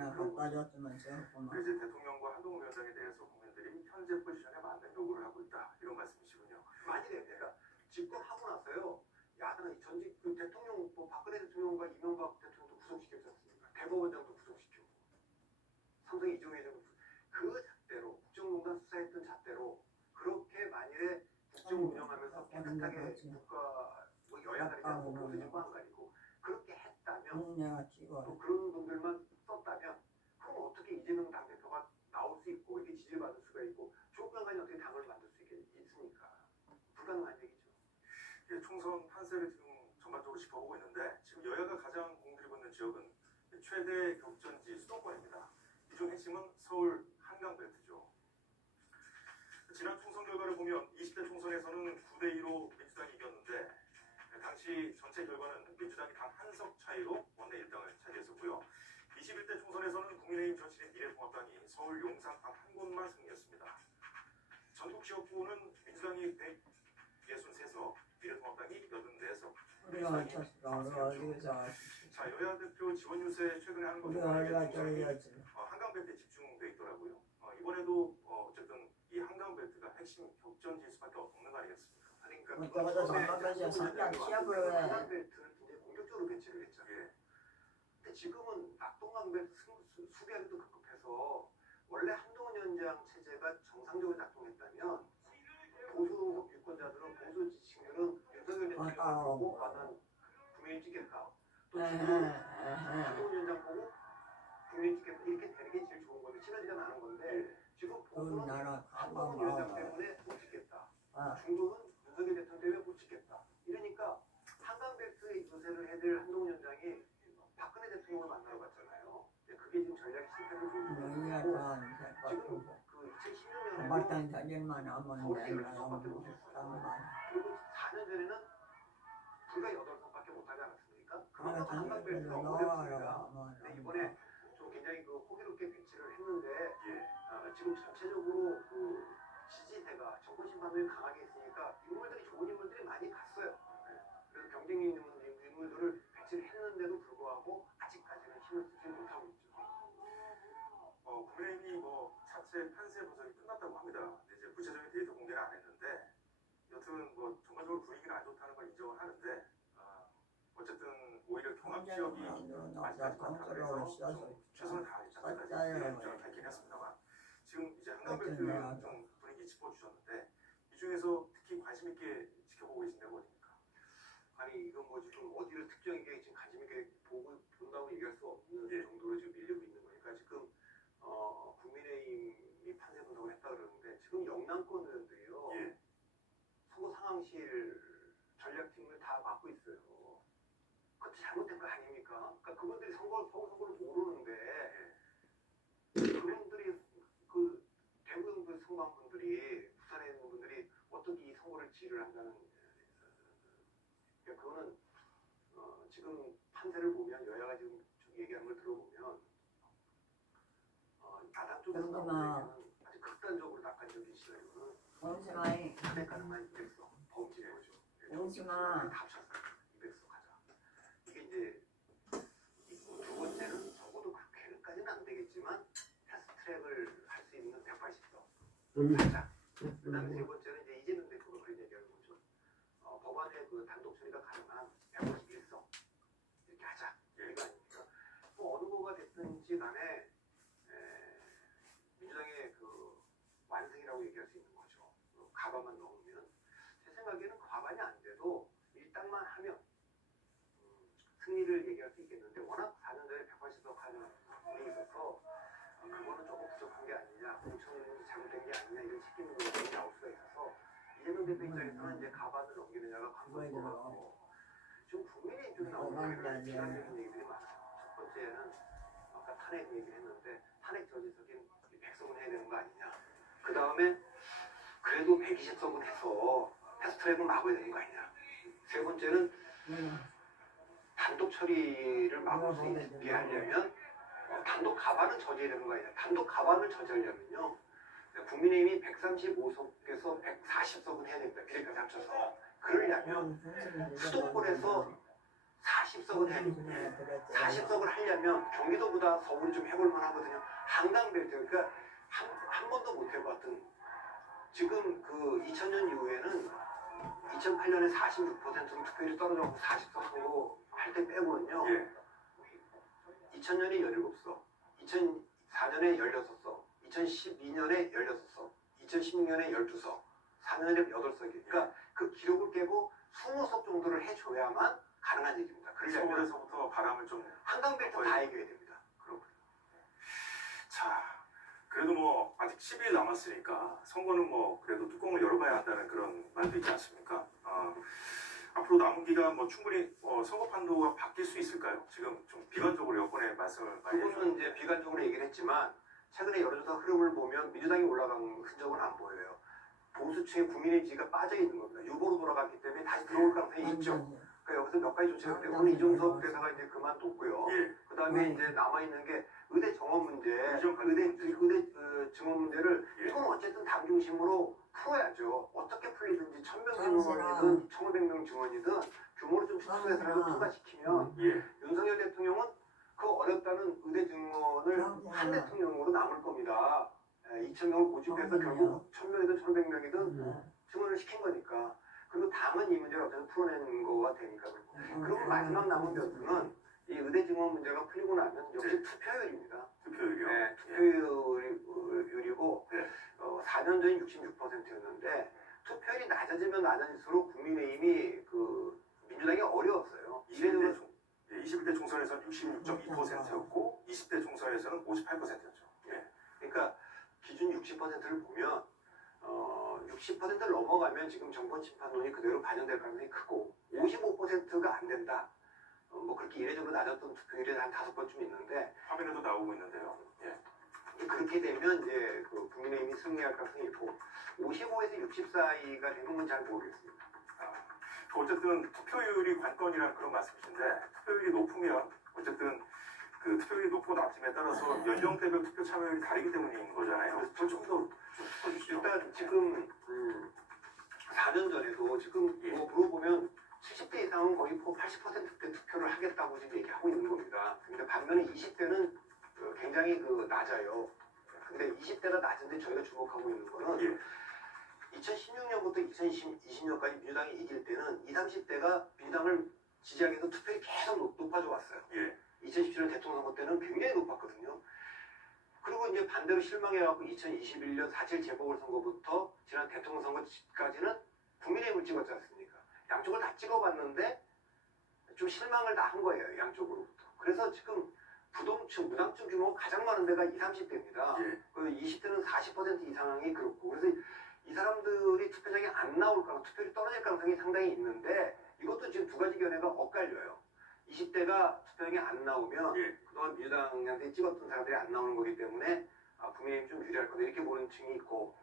대통령과 한동훈 위원장에 대해서 국민들이 현재 포지션에 맞는 요구를 하고 있다 이런 말씀이시군요. 많이 됩니다. 집권하고 나서요. 야당이 전직 그 대통령 뭐 박근혜 대통령과 이명박 대통령도 구속시켰지 않습니까? 대법원장도 구속시키고 삼성 이종희 회장도 그 잣대로 국정농단 수사했던 잣대로 그렇게 만일에 국정 운영하면서 깨끗하게 국가 뭐 여야 가리지 않고 보수 진보 안 가리고 그렇게 했다면 또 그런 분들만 썼다면 그럼 어떻게 이재명 당대표가 나올 수 있고 이렇게 지지받을 수가 있고 조국 장관이 어떻게 당을 만들 수 있습니까? 불가능한 얘기죠. 총선 판세를 지금 전반적으로 짚어보고 있는데 지금 여야가 가장 공들이고 있는 지역은 최대 격전지 수도권입니다. 이 중 핵심은 서울 한강벨트죠. 지난 총선 결과를 보면 20대 총선에서는 9대2로 민주당이 이겼는데 당시 전체 결과는 민주당이 단 한 석 차이로 원내 1당을 차지했었고요. 21대 총선에서는 국민의힘 전신인 미래통합당이 서울 용산 단 한 곳만 승리했습니다. 전국 지역구는 민주당이 163석, 미래통합당이 84석. 자, 여야 대표 지원 유세 최근에 하는 것 중 한강벨트에 집중돼 있더라고요. 이번에도 어쨌든 이 한강벨트가 핵심 격전지일 수밖에 없는 거 아니겠습니까? 그것도 전반까지 상당 시합을 해. 한강벨트를 굉장히 공격적으로 배치를 했죠. 예. 근데 지금은 낙동강벨트 수비하기도 급급해서 원래 한동훈 위원장 체제가 정상적으로 작동했다면 보수 유권자들은 보수 지층들은 윤석열 대통령 보고 나는 국민이 찍겠다. 또 지금 한동훈 위원장 보고 국민이 찍겠다. 이렇게 되는 게 제일 좋은 건데 시너지가 나는 건데 지금 보수는 한동훈 위원장 때문에 못 찍겠다. 중도는 윤석열 대통령 때문에 못 찍겠다. 이러니까 한강벨트 유세를 해야 한동훈 위원장이 박근혜 대통령을 만나러 갔잖아요. 그게 지금 전략이 실패를 좀 지금 그 2016년에도 그리고 4년 전에는 불과 8석밖에 못하지 않았습니까? 그만큼 한강벨트가 어렵습니다. 근데 이번에 좀 굉장히 그 호기롭게 배치를 했는데 지금 전체적으로 그 지지세가 정권심판론이 강하게 있으니까 인물들이 좋은 인물들이 많이 갔어요. 그래서 경쟁력 있는 인물들을 배치를 했는데도 불구하고 아직까지는 힘을 쓰지 못하고 있죠. 국민의힘이 뭐 자체 판세 분석이 끝났다고 합니다. 근데 이제 구체적인 데이터 공개는 안 했는데 여튼 뭐 전반적으로 분위기는 안 좋다는 걸 인정을 하는데 어쨌든 오히려 경합 지역이 아직까지 많다고 해서 좀 최선을 다하겠다는 입장을 밝긴 했습니다만 지금 이제 한강벨트 좀 분위기 짚어주셨는데 이 중에서 특히 관심 있게 지켜보고 계신 데가 어디입니까? 아니 이건 뭐 지금 어디를 특정하게 지금 관심 있게 본다고 얘기할 수 없는 정도로 지금 밀리고 있는 거니까 지금 국민의힘이 판세 분석을 했다 그러는데 지금 영남권 의원들이요 선거 상황실 전략팀을 다 맡고 있어요. 그것도 잘못된 거 아닙니까? 그러니까 그분들이 선거를 모르는데 그분들이 그 대부분 그 선거분들이 부산에 있는 분들이 어떻게 이 선거를 지휘를 한다는 그러니까 그거는 지금 판세를 보면 여야가 지금 얘기하는 걸 들어보면 야당 쪽에서 나오는 얘기는 아주 극단적으로 낙관적인 시나리오는 탄핵 가능한 200석 범죄 거죠. 다 합쳐서 200석 하자. 이게 이제 두 번째는 적어도 그렇게까지는 안 되겠지만 패스트트랙을 할 수 있는 180석 하자. 그다음에 세 번째는 이제 이재명 대표가 그런 얘기하는 거죠. 법안의 그 단독 처리가 가능한 151석 이렇게 하자. 이거 아닙니까? 뭐 어느 거가 됐든지 간에 민주당의 그 완승이라고 얘기할 수 있는 거죠. 과반만 넘으면 제 생각에는 과반이 안 돼도 일당만 하면 승리를 얘기할 수 있겠는데 워낙 4년 전에 180석 하는 분이 있어서 그거는 조금 부족한 게 아니냐, 공천이 잘못된 게 아니냐 이런 책임론이 나올 수가 있어서 이재명 대표 입장에서는 이제 가반을 넘기느냐가 관건인 것 같고 지금 국민의힘 쪽에 나오는 얘기는 비관적인 얘기들이 많아요. 첫 번째는 아까 탄핵 얘기를 했는데 탄핵 저지석인 100석은 해야 되는 거 아니냐. 그 다음에 그래도 120석은 해서 패스트트랙을 막아야 되는 거 아니냐. 세 번째는 단독 처리를 막을 수 있게 하려면 단독 가반은 저지해야 되는 거 아니냐. 단독 가반을 저지하려면요. 국민의힘이 135석에서 140석은 해야 됩니다. 비례까지 합쳐서. 그러려면 수도권에서 40석은 해야 됩니다. 40석을 하려면 경기도보다 서울이 좀 해볼만 하거든요. 한강벨트. 그러니까 한 번도 못 해봤던 지금 그 2000년 이후에는 2008년에 46%로 투표율이 떨어졌고 40석으로 할 때 빼고는요. 2000년에 17석, 2004년에 16석, 2012년에 16석, 2016년에 12석, 4년에 8석이. 그러니까 그 기록을 깨고 20석 정도를 해줘야만 가능한 얘기입니다. 그러려면 서울에서부터 바람을 좀 한강벨트 다 이겨야 됩니다. 그렇군요. 자, 그래도 뭐 아직 10일 남았으니까 선거는 뭐 그래도 뚜껑을 열어봐야 한다는 그런 말도 있지 않습니까? 앞으로 남은 게 여기가 뭐 충분히 선거 판도가 바뀔 수 있을까요? 지금 좀 비관적으로 여권의 말씀을 많이 그거는 해주셨는데. 이제 비관적으로 얘기를 했지만 최근에 여론조사 흐름을 보면 민주당이 올라간 흔적은 안 보여요. 보수층의 국민의 지지가 빠져 있는 겁니다. 유보로 돌아갔기 때문에 다시 들어올 가능성이 있죠. 그러니까 여기서 몇 가지 조치가 있는데 오늘 이준석 대사가 이제 그만뒀고요. 예. 그 다음에 이제 남아있는 게 의대 정원 문제, 문제. 의대 증원 문제를 예. 이건 어쨌든 당 중심으로 풀어야죠. 어떻게 풀리든지 1000명 증원이든 1500명 증원이든 규모를 좀 축소해서라도 통과시키면 예. 윤석열 대통령은 그 어렵다는 의대 증원을 한 대통령으로 남을 겁니다. 2000명을 고집해서 결국 1000명이든 1500명이든 증원을 시킨 거니까. 그리고 당은 이 문제를 어쨌든 풀어내는 거가 되니까 그렇고. 그리고 마지막 남은 변수는 이 의대 증원 문제가 풀리고 나면 역시 투표율입니다. 투표율이요? 네, 투표율이고 네. 4년 전이 66%였는데 투표율이 낮아지면 낮아질수록 국민의힘이 민주당이 어려웠어요. 이례적으로 21대 총선에서는 66.2%였고 20대 총선에서는 58%였죠. 예. 그러니까 기준 60%를 보면 60%를 넘어가면 지금 정권 심판론이 그대로 반영될 가능성이 크고 55%가 안 된다. 뭐 그렇게 이례적으로 낮았던 투표율이 한 5번쯤 있는데 화면에도 나오고 있는데요. 예. 그렇게 되면 이제 국민의힘이 승리할 가능성이 있고 55에서 60 사이가 되는 건 잘 모르겠습니다. 어쨌든 투표율이 관건이라는 그런 말씀이신데 투표율이 높으면 어쨌든 그 투표율이 높고 낮음에 따라서 연령대별 투표 참여율이 다르기 때문인 거잖아요. 그래서 좀더 짚어주시죠. 일단 지금 4년 전에도 지금 뭐 물어보면 70대 이상은 거의 80%대 투표를 하겠다고 지금 얘기하고 있는 겁니다. 근데 반면에 20대는 굉장히 낮아요. 근데 20대가 낮은데 저희가 주목하고 있는 거는 2016년부터 2020년까지 민주당이 이길 때는 20, 30대가 민주당을 지지하기 위해서 투표율이 계속 높아져 왔어요. 2017년 대통령 선거 때는 굉장히 높았거든요. 그리고 이제 반대로 실망해갖고 2021년 4.7 재보궐선거부터 지난 대통령 선거까지는 국민의힘을 찍었지 않습니까? 양쪽을 다 찍어봤는데 좀 실망을 다 한 거예요. 양쪽으로부터. 그래서 지금 부동층, 무당층 규모가 가장 많은 데가 20, 30대입니다. 20대는 40% 이상이 그렇고 그래서 이 사람들이 투표장에 안 나올 가능성, 투표율이 떨어질 가능성이 상당히 있는데 이것도 지금 두 가지 견해가 엇갈려요. 20대가 투표장에 안 나오면 그동안 민주당한테 찍었던 사람들이 안 나오는 거기 때문에 국민의힘이 좀 유리할 거다 이렇게 보는 층이 있고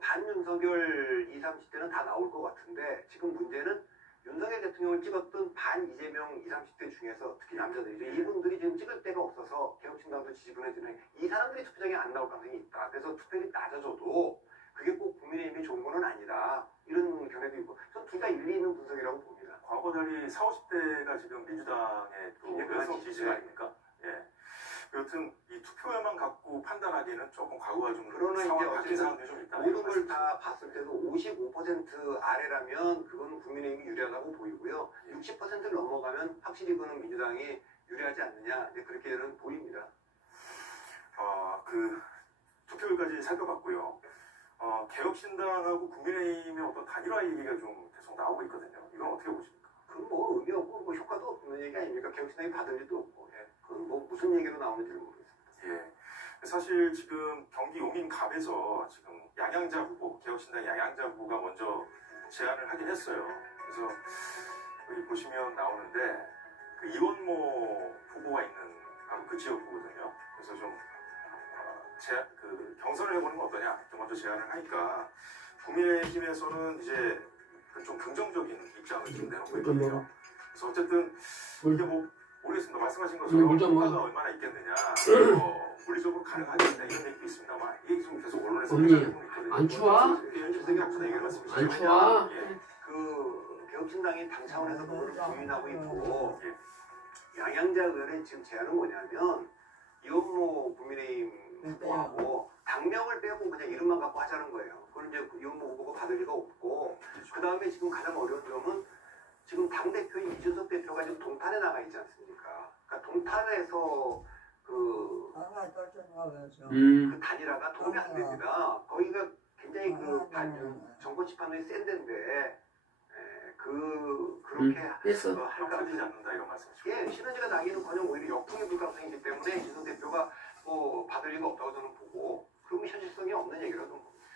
반윤석열 20, 30대는 다 나올 것 같은데 지금 문제는 윤석열 대통령을 찍었던 반 이재명 20, 30대 중에서 특히 남자들이죠. 이분들이 지금 찍을 데가 없어서 개혁신당도 지지를 해주는 이 사람들이 투표장에 안 나올 가능성이 있다. 그래서 투표율이 낮아져도 그게 꼭 국민의힘이 좋은 건 아니다. 이런 견해도 있고 전 둘 다 일리 있는 분석이라고 봅니다. 과거 달리 40, 50대가 지금 민주당의 또 열성 지지가 아닙니까? 예. 여튼 이 투표율만 갖고 판단하기에는 조금 과거와 좀 그러나 상황 이제 바뀐 사람들이 좀 있다. 모든 걸 다 봤을 때도 55% 아래라면 그건 국민의힘이 유리하다고 보이고요. 60%를 넘어가면 확실히 그는 민주당이 유리하지 않느냐 이제 그렇게는 보입니다. 투표율까지 살펴봤고요. 개혁신당하고 국민의힘의 어떤 단일화 얘기가 좀 계속 나오고 있거든요. 이건 어떻게 보십니까? 그건 뭐 의미 없고 뭐 효과도 없는 얘기 아닙니까? 개혁신당이 받을 일도 없고 그건 뭐 무슨 얘기로 나오는지를 모르겠습니다. 예. 사실 지금 경기 용인갑에서 지금 양양자 후보, 개혁신당 양양자 후보가 먼저 제안을 하긴 했어요. 그래서 여기 보시면 나오는데 그 이원모 후보가 있는 바로 그 지역구거든요. 그래서 좀 경선을 해보는 건 어떠냐 이렇게 먼저 제안을 하니까 국민의힘에서는 이제 좀 긍정적인 입장을 지금 내놓고 있거든요. 그래서 어쨌든 이게 뭐 모르겠습니다. 말씀하신 것처럼 효과가 얼마나 있겠느냐, 물리적으로 가능하겠냐 이런 얘기도 있습니다만 이게 지금 계속 언론에서 회자되고 있거든요. 안 추워? 안 추워? 그 개혁신당이 당 차원에서 그걸 고민하고 있고 양양자 의원의 지금 제안은 뭐냐면 이원모 국민의힘 후보하고 당명을 빼고 그냥 이름만 갖고 하자는 거예요. 그건 이제 이원모 후보가 받을 리가 없고 그 다음에 지금 가장 어려운 점은 지금 당대표인 이준석 대표가 지금 동탄에 나가 있지 않습니까? 그러니까 동탄에서 그 단일화가 도움이 안 됩니다. 거기가 굉장히 정권 심판이 센 데인데 그렇게 할까지 않는다 이런 말씀이시죠? 예, 시너지가 나기는커녕 오히려 역풍이 불 가능성이기 때문에 이준석 대표가 뭐 받을 리가 없다고 저는 보고 그러면 현실성이 없는 얘기라도 봅니다.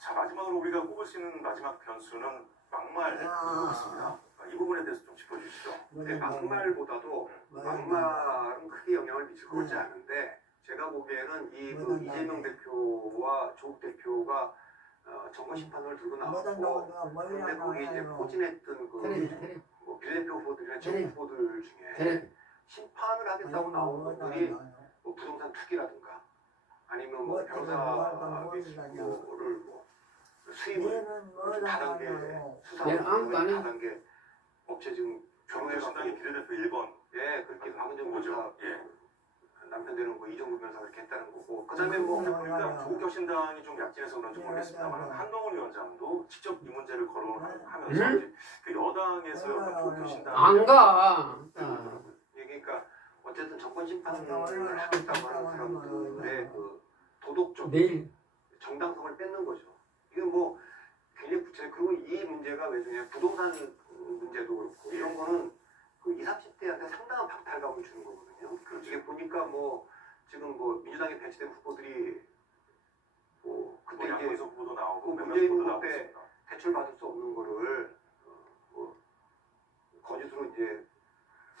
자, 마지막으로 우리가 꼽을 수 있는 마지막 변수는 막말 있습니다. 이 부분에 대해서 좀 짚어주시죠. 네, 막말보다도 막말은 크게 영향을 미칠 것 같지 않은데 제가 보기에는 그 이재명 대표와 조국 대표가 정권 심판을 들고 나왔고 그런데 거기 이제 포진했던 그 뭐 비례대표 후보들이나 지역 후보들 중에 심판을 하겠다고 나온 분들이 뭐 부동산 투기라든가 아니면 뭐 변호사 비수를 뭐 수입을 다단계 수사를 다단계 업체 지금 정의신당의 비례대표 1번 예 그렇게 박은정 변호사 남편 되는 뭐 이정구 변호사가 이렇게 했다는 거고 그다음에 뭐 그러니까 조국혁신당이 좀 약진해서 그런지 모르겠습니다만 한동훈 위원장도 직접 이 문제를 거론하면서 그 여당에서 조국혁신당 안 가. 그러니까 어쨌든 정권 심판을 하겠다고 하는 사람들의 그 도덕적 내일 정당성을 뺏는 거죠. 이게 뭐 굉장히 구체적 그리고 이 문제가 왜 중요해 부동산 문제도 그렇고 이런 거는 그 20, 30대한테 상당한 박탈감을 주는 거거든요. 이게 보니까 뭐 지금 뭐 민주당에 배치된 후보들이 뭐 그때 이제 양문석 후보도 나오고 문재인 후보 때 대출받을 수 없는 거를 뭐 거짓으로 이제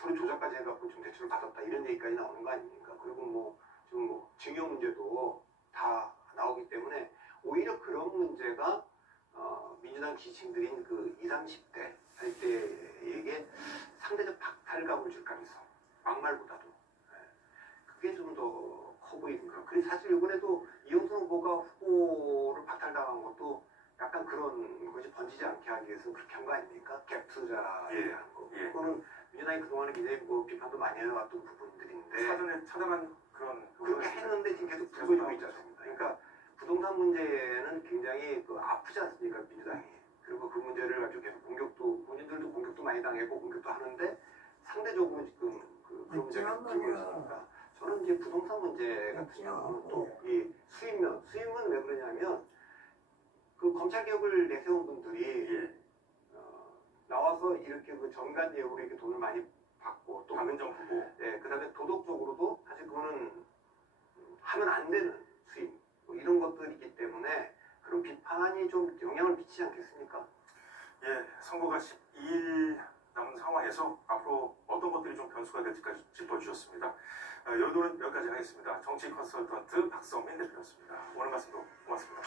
서류 조작까지 해갖고 지금 대출을 받았다 이런 얘기까지 나오는 거 아닙니까? 그리고 뭐 지금 뭐 징역 문제도 다 나오기 때문에 오히려 그런 문제가 민주당 지지층들인 그 20, 30대 할 때에게 상대적 박탈감을 줄 가능성 막말보다도 그게 좀 더 커 보이는 거. 그래서 사실 이번에도 이영선 후보가 후보를 박탈당한 것도 약간 그런 것이 번지지 않게 하기 위해서 그렇게 한 거 아닙니까? 갭 투자에 대한 거. 그거는 민주당이 그동안에 굉장히 뭐 비판도 많이 해왔던 부분들인데 사전에 차단한 그런 그렇게 했는데 지금 계속 불거지고 있지 않습니까? 그러니까 부동산 문제는 굉장히 그 아프지 않습니까? 민주당이. 그리고 그 문제를 아주 계속 공격도 본인들도 공격도 많이 당하고 공격도 하는데 상대적으로 지금 그런 문제가 불고 있으니까 저는 이제 부동산 문제 같은 경우는 또 이 수입은 왜 그러냐면 그 검찰 개혁을 내세운 분들이 나와서 이렇게 그 정관 예우로 이렇게 돈을 많이 받고 또 박은정 후보 그다음에 도덕적으로도 사실 그거는 하면 안 되는 수입 뭐 이런 것들이기 때문에 그런 비판이 좀 영향을 미치지 않겠습니까? 예, 선거가 12일 남은 상황에서 앞으로 어떤 것들이 좀 변수가 될지까지 짚어주셨습니다. 여도는 여기까지 하겠습니다. 정치 컨설턴트 박성민 대표였습니다. 오늘 말씀도 고맙습니다.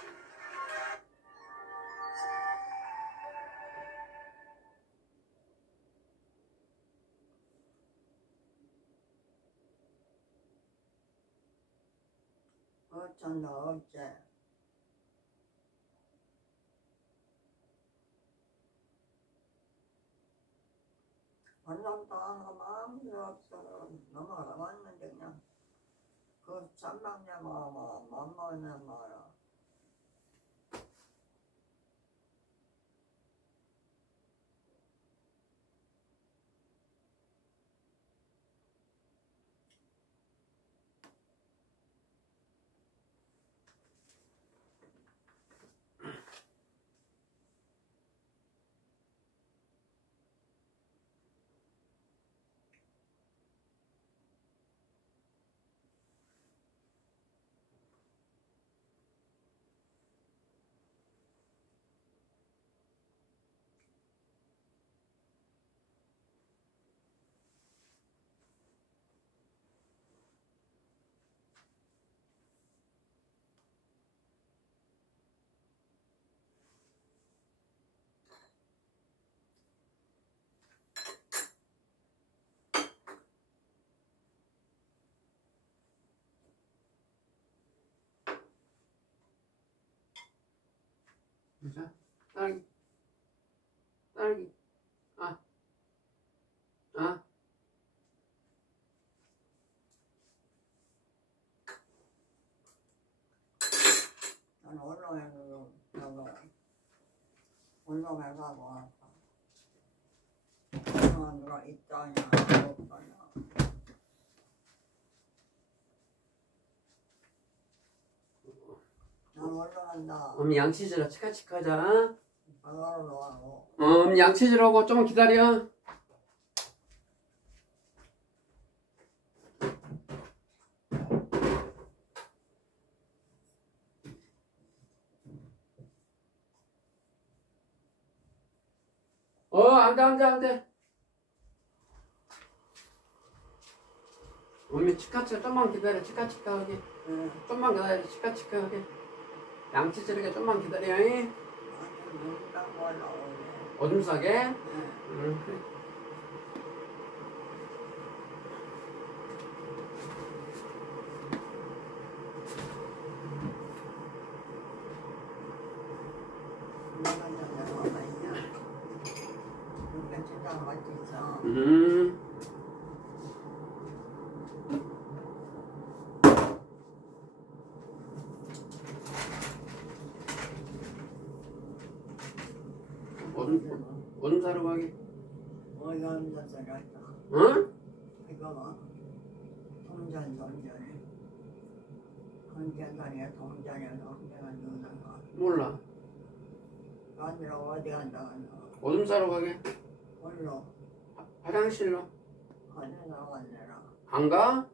어쩐다 어째 반남당한 거 마음대로 없어 넘어가봤는데 그냥 그 쌈방냐 뭐 맘먹냐 뭐야 자, 딸기. 딸기. 난 올라가고 왔어 누가 있다냐 없다냐 난 올라간다 양치질하 치카치카자. 바다로 나가고 양치질하고 좀 기다려. 안 돼. 언니 치카치카 좀만 기다려. 치카치카하게. 응. 좀만 기다려. 치카치카하게. 양치 저렇게 좀만 기다려. 잉? 아니 눈다고 올라오네. 오줌 싸게. 응. 그래. 내가 저녁 뭐가 있냐? 이렇게 진짜 맛있어. 오줌 싸러 가게. 어이 앉아서 할까? 응? 이거 동전. 건전다니야 동전이야 누는 거. 몰라. 아니라 어디 간다는 거. 오줌 싸러 가게. 뭘로? 화장실로. 어디 나갔느라. 안 가?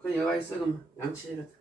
그래 얘가 있어 그럼 양치를.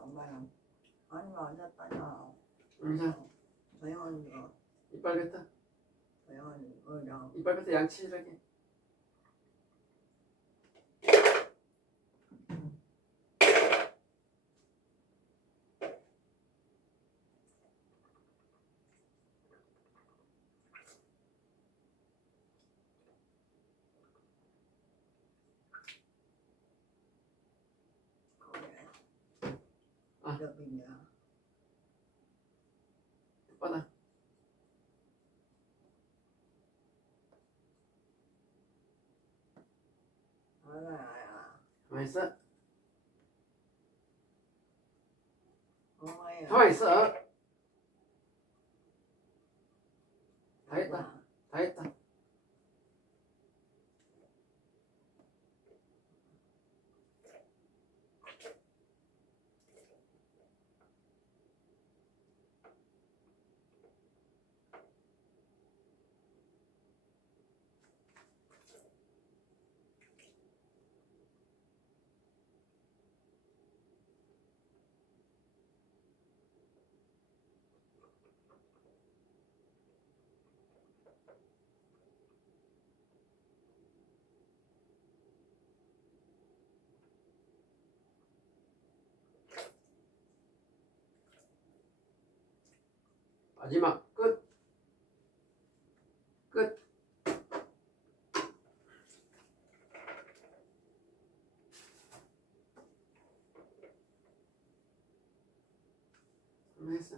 엄마는 아니면 앉았다냐. 인사. 조용한 이빨 뱉다. 거랑 이빨 뱉다 양치질하게. 아. 여기냐. 받아. 아야. 가만 있어. 엄마야. 가만 있어. 다 했다. 다 했다. 마지막 끝. 끝. 했어.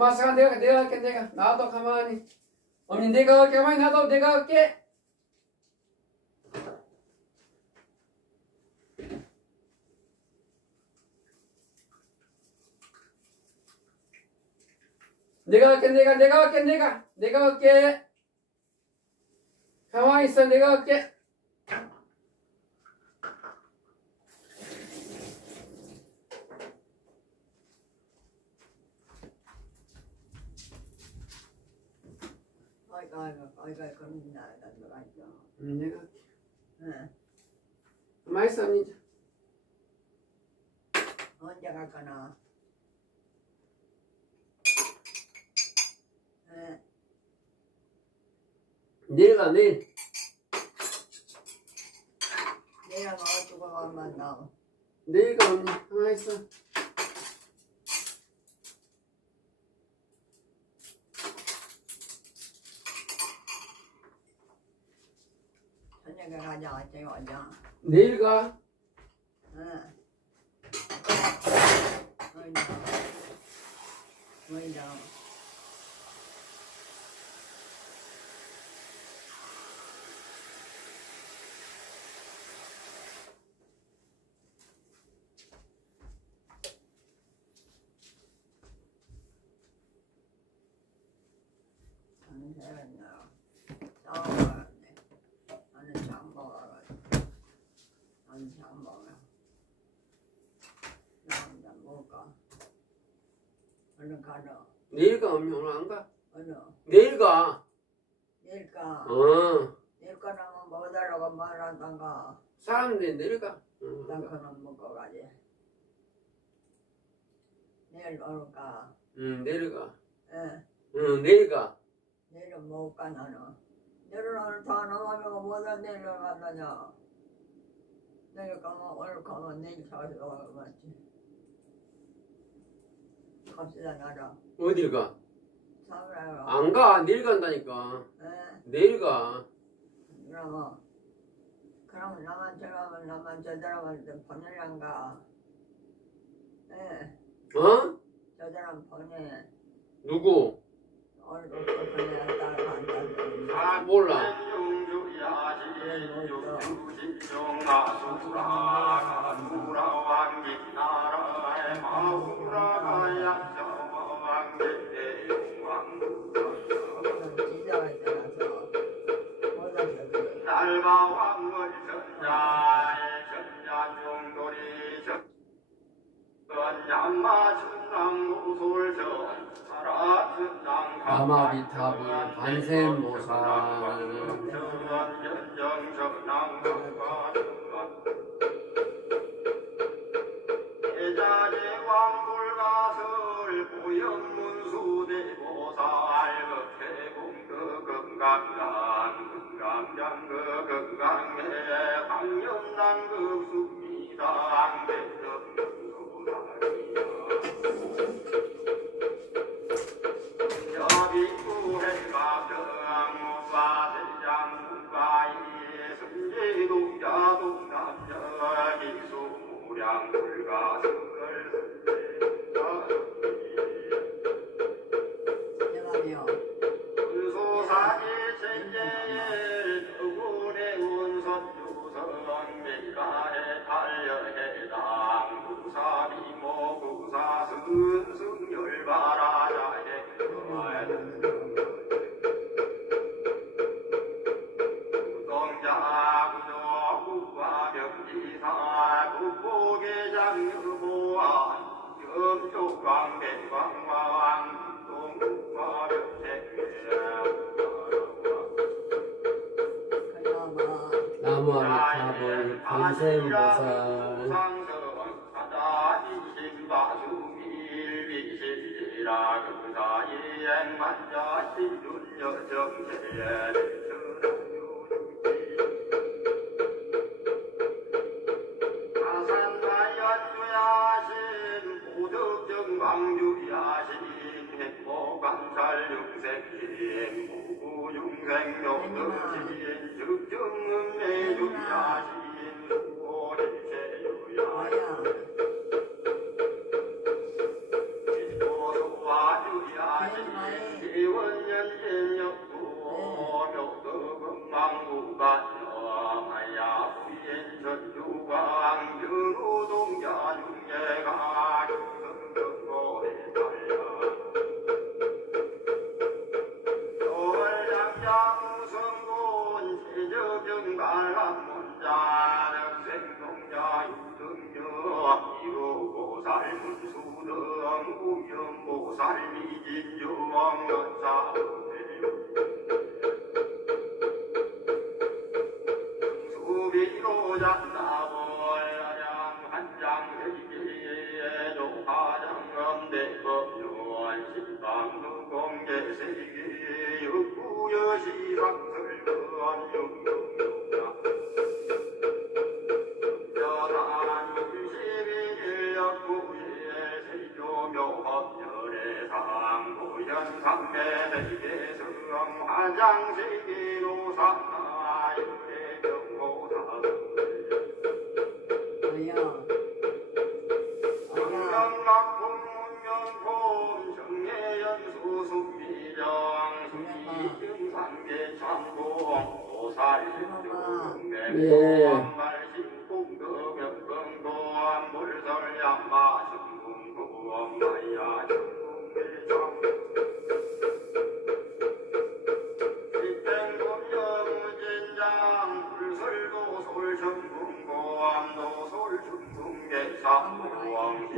마스가 내가 할게. 내가 놔둬 가만히. 언니 내가 할게. 가만히 놔둬. 내가 할게. 내가 할게. 내가 할게. 가만히 있어. 내가 할게. 아이가 겁나 나가 있어. 내가 할게. 응. 가만히 있어. 언니. 언제 갈까나? 응. 내일가 내일. 내가 가지고 가면 나. 내일가 언니 하나 있어. 저녁에 가자. 어째 가자. 내일 가. 응. 어이다. 나는 잘했나. 싸워야지. 나는 장 먹어가지고. 나는 장 먹어. 나 혼자 먹을까? 얼른 가라. 내일 가 언니 오늘 안 가? 어느? 내일 가. 내일까? 어. 내일까라면 먹어달라고 말하던가. 사람들이 내일 가. 응. 난 그놈 먹어가지. 내일 올까? 응 내일 가. 예. 응 내일 가. 내일은 먹을까 나는. 내일은 오늘 다 넘어가면 뭐다 내일 간다냐. 내일 가면 오늘 가면 내일 자서 맞지. 갑시다 나라. 어딜 가? 사무라요. 안 가. 내일 간다니까. 예. 내일 가. 그러면 나만 저가면 나만 저 사람한테 보내란 가. 예. 어? 저 사람 보내. 누구? 오늘도 보내야 간다. 아 몰라. 아마비탑을 관세음보살. 나무아미탑을 관세음보살. 공개세계 육구여시상설 예.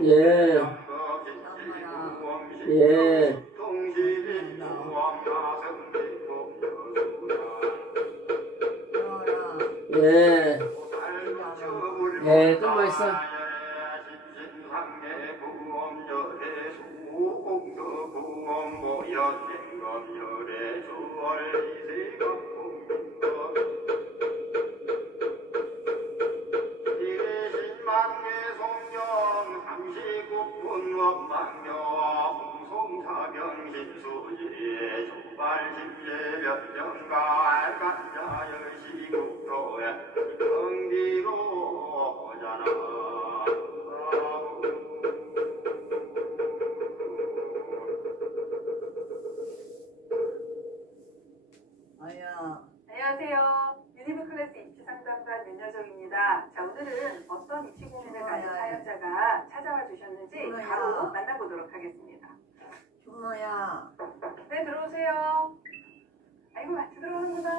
예. 예. 예. 예, 좀만 있어. 안녕하세요. 유니브 클래스 입시 상담관 윤여정입니다. 자, 오늘은 어떤 입시 고민을 가진 사연자가 찾아와 주셨는지 바로 만나보도록 하겠습니다. 준모야. 네, 들어오세요. 아이고, 같이 들어오는구나.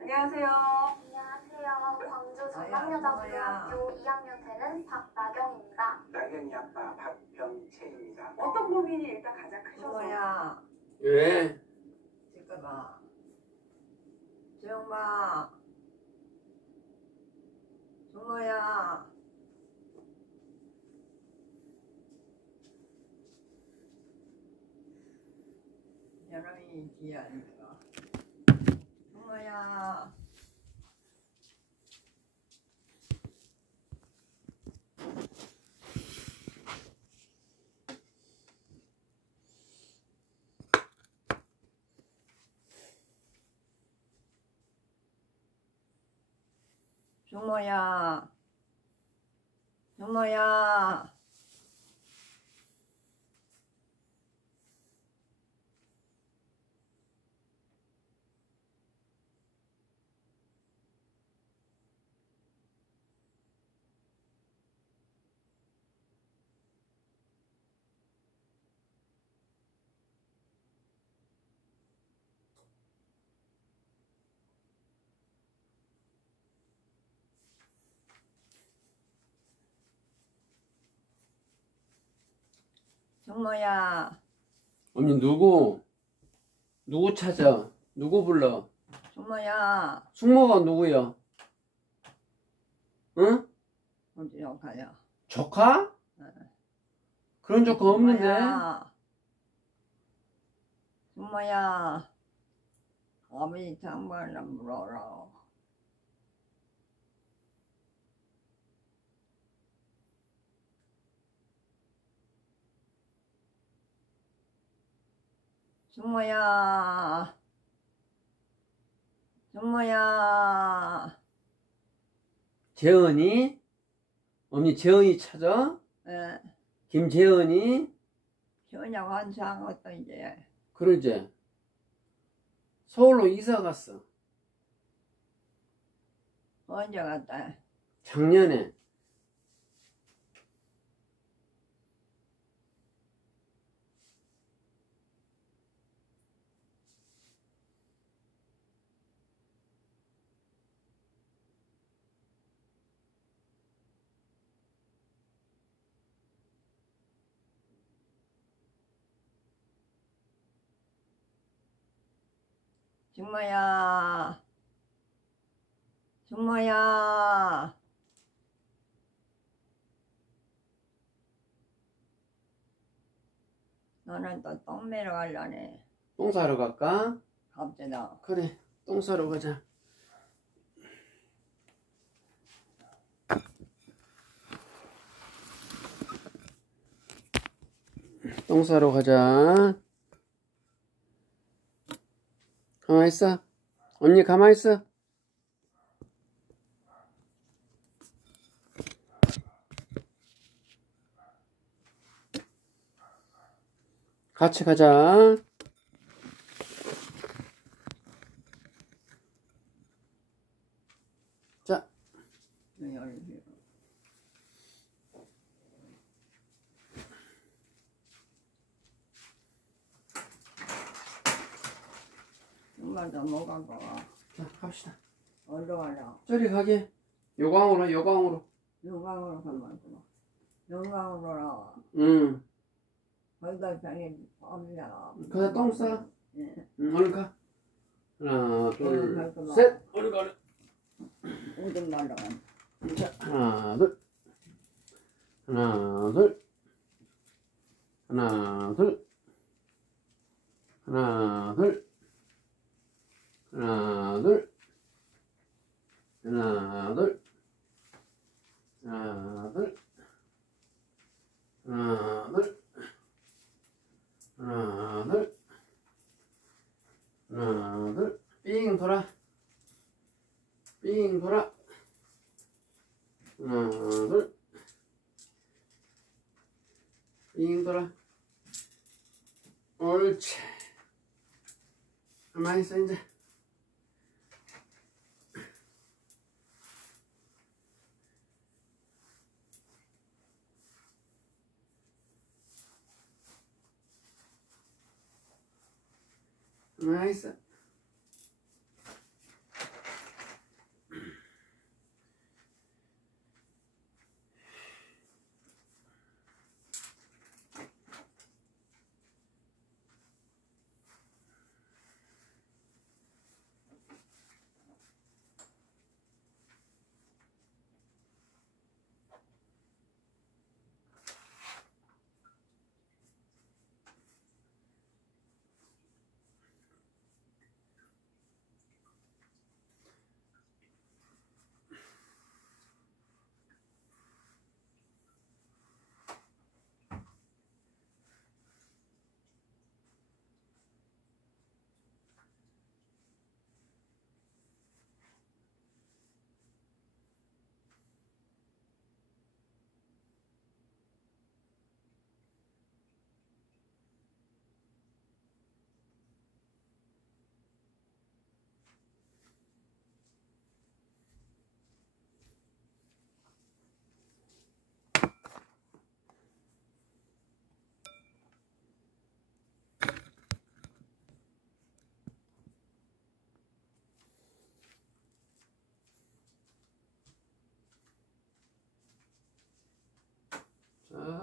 안녕하세요. 안녕하세요. 광주 전남여자고등학교 2학년 되는 박나경입니다. 나경이 아빠 박병채입니다. 어떤 고민이 일단 가장 크셔서? 준모야. 왜? 잠깐만. 정마. 준모야. 여름이 지하니까. 준모야. 준모야. 준모야. 준모야. 언니 누구 찾아? 누구 불러? 준모야. 숙모가 누구야? 응? 어디로 가요? 조카? 그런 조카 없는데? 준모야. 아버지 장관을 물어라. 준모야. 준모야. 재은이? 언니 재은이 찾아? 예. 김재은이? 현역 환수한 것도 이제 그러지? 서울로 이사 갔어. 언제 갔다? 작년에. 준모야. 준모야. 너는 또 똥 매러 가려네. 똥 사러 갈까? 갑자기. 그래, 똥 사러 가자. 똥 싸러 가자. 가만히 있어. 언니 가만히 있어. 같이 가자. 자, 정말 더 뭐가 봐. 자, 갑시다. 어디로 가냐? 저리 가게. 요강으로, 요강으로. 영광으로 가면 되나? 영광으로 나와. 응. 거기가 자기 없냐? 가서 똥 싸. 예. 응, 얼른 가. 하나, 둘, 갈거나. 셋. 얼른 가, 얼른. 오줌 말라. 자, 하나, 둘. 하나, 둘. 하나, 둘. 하나, 둘. 하나, 둘. 하나, 둘. 하나, 둘. 하나, 둘. 하나, 둘. 하나, 둘. 삥 돌아. 삥 돌아. 하나, 둘. 삥 돌아. 옳지. 가만히 있어, 이제. 가만히 있어.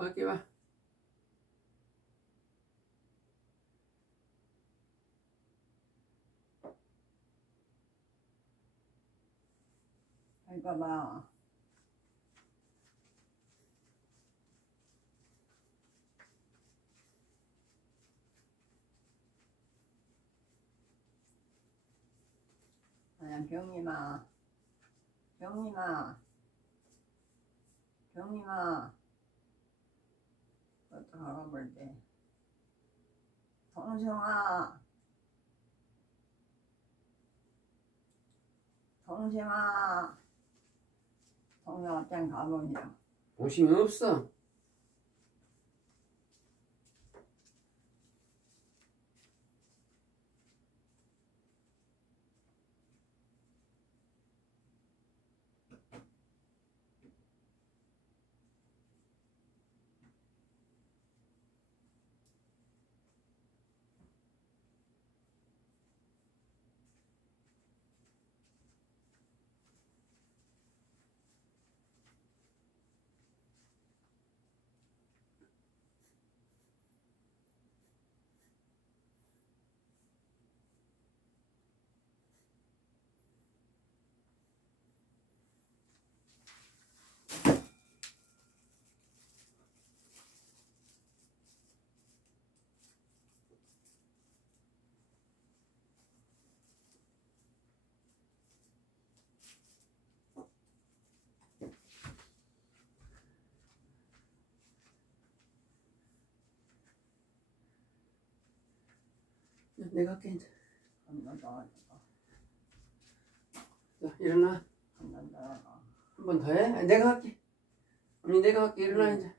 저기 봐. 그러니까 봐. 그냥 경림아. 경림아. 경림아. 그것도 가볼 때. 동생아. 동생아. 동생아 땡 가보냐. 오심이 없어. 내가 할게 이제. 한번더 자, 일어나. 한번더 한 번 더 해. 아니, 내가 할게. 언니 내가 할게. 일어나 이제.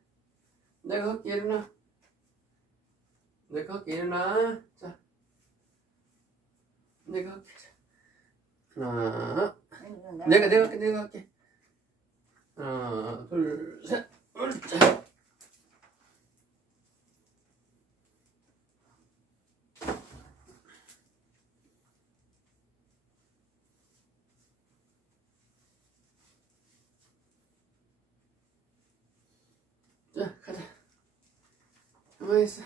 내가 할게. 일어나. 내가 할게. 일어나. 자. 내가 할게. 자. 하나. 내가 할게. 내가 할게. 하나, 둘, 셋. 옳자. 자, 가자. 가만히 있어.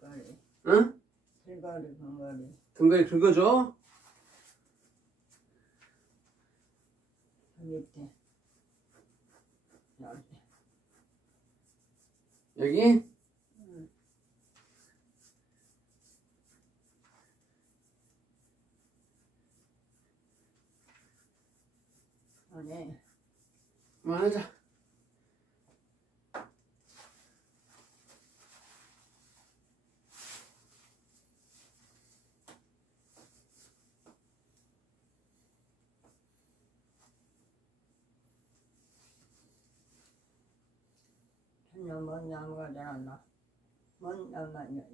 가리 응? 들가리 건가리 등갈이 긁어줘. 밑에 여기 여기. 안에 그만하자. 천년 먼 나무가 자란다. 먼 나무가 자란다.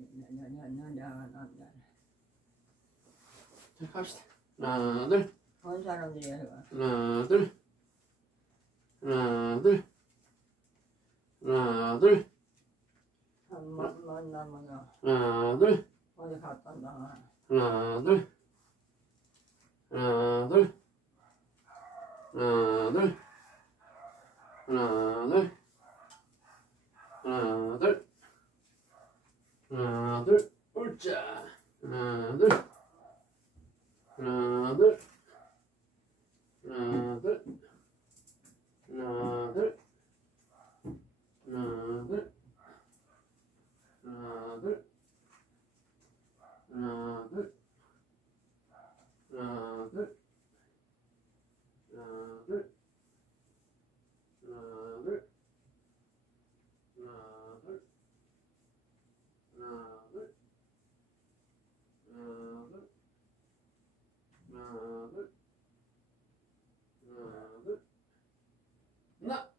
자, 갑시다. 하나, 둘. 먼 사람들이 해가. 하나, 둘. 하나, 둘. 하나, 둘. 먼 나무가 하나, 둘. 어디 갔단다. 하나, 둘. 하나, 둘. 하나, 둘. 하나, 둘. 하나, 둘. 하나, 둘. 옳자. 하나, 둘. 하나, 둘. 하나, 둘. 하나, 둘. 하나, 둘. 하나, 둘. 하나, 둘. 하나, 둘. 하나, 둘. 하나, 둘. 하나, 둘. 하나, 둘. 하나, 둘. 하나, 둘. 하나, 둘. 하나,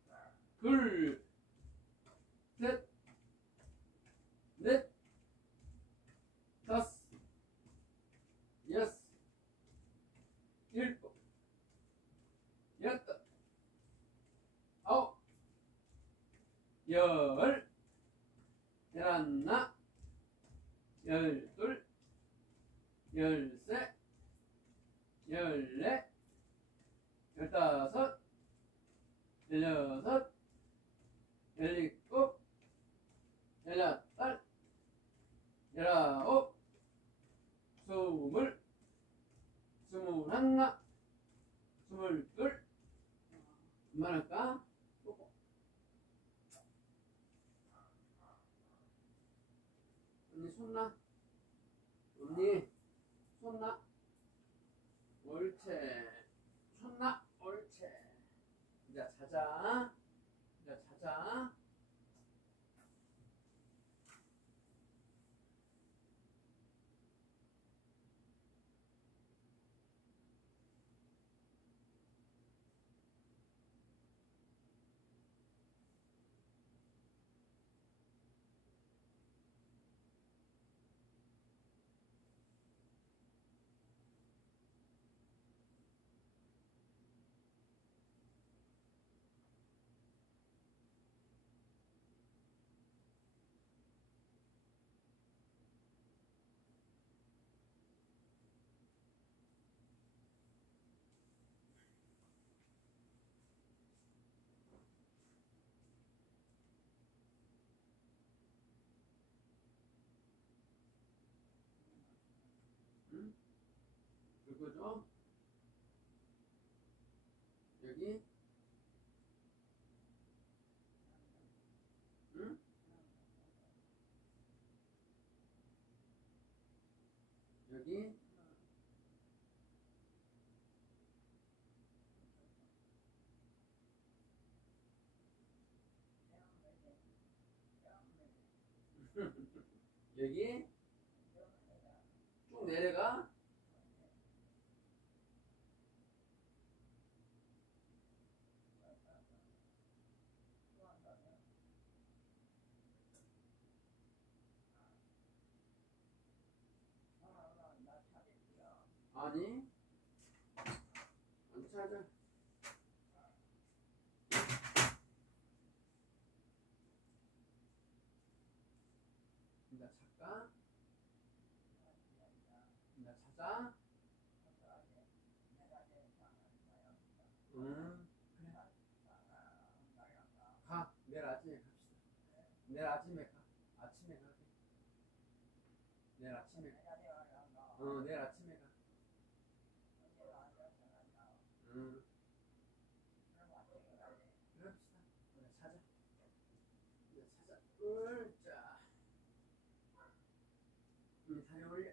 둘, 셋, 넷, 다섯, 여섯, 일곱, 여덟, 아홉, 열, 열하나, 열둘, 열셋, 열넷, 열다섯, 열여섯, 열일곱, 열여덟, 열아홉, 스물, 스물하나, 스물둘. 그만할까? 언니 손나? 언니 손나? 옳지. 손나? 옳지. 이제 자자. 이제 자자. 그거죠? 여기. 응? 여기. 여기 쭉 내려가. 아니, 안 찾아. 나 찾까? 나 찾아? 그래. 가. 내일 아침에 갑시다. 내일 아침에 가. 아침에 가게. 내일 아침에 가. 내일 아침에 가. 그럽시다. 내가 찾아. 내가 찾아. 자. 다리 올려.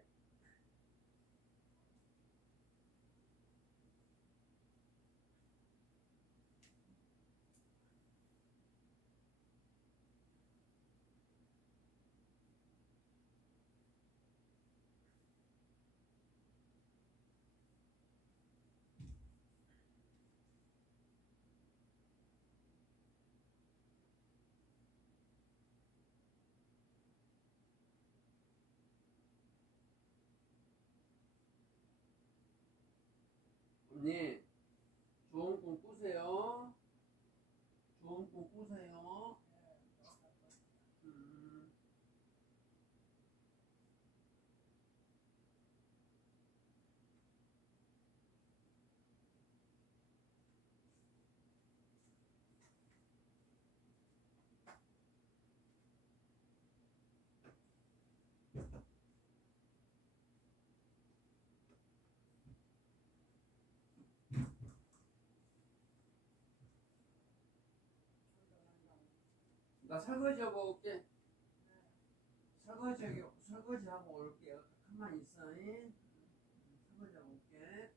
언니, 좋은 꿈 꾸세요. 좋은 꿈 꾸세요. 나 설거지하고 올게. 설거지하고 올게. 가만히 있어. 설거지하고 올게.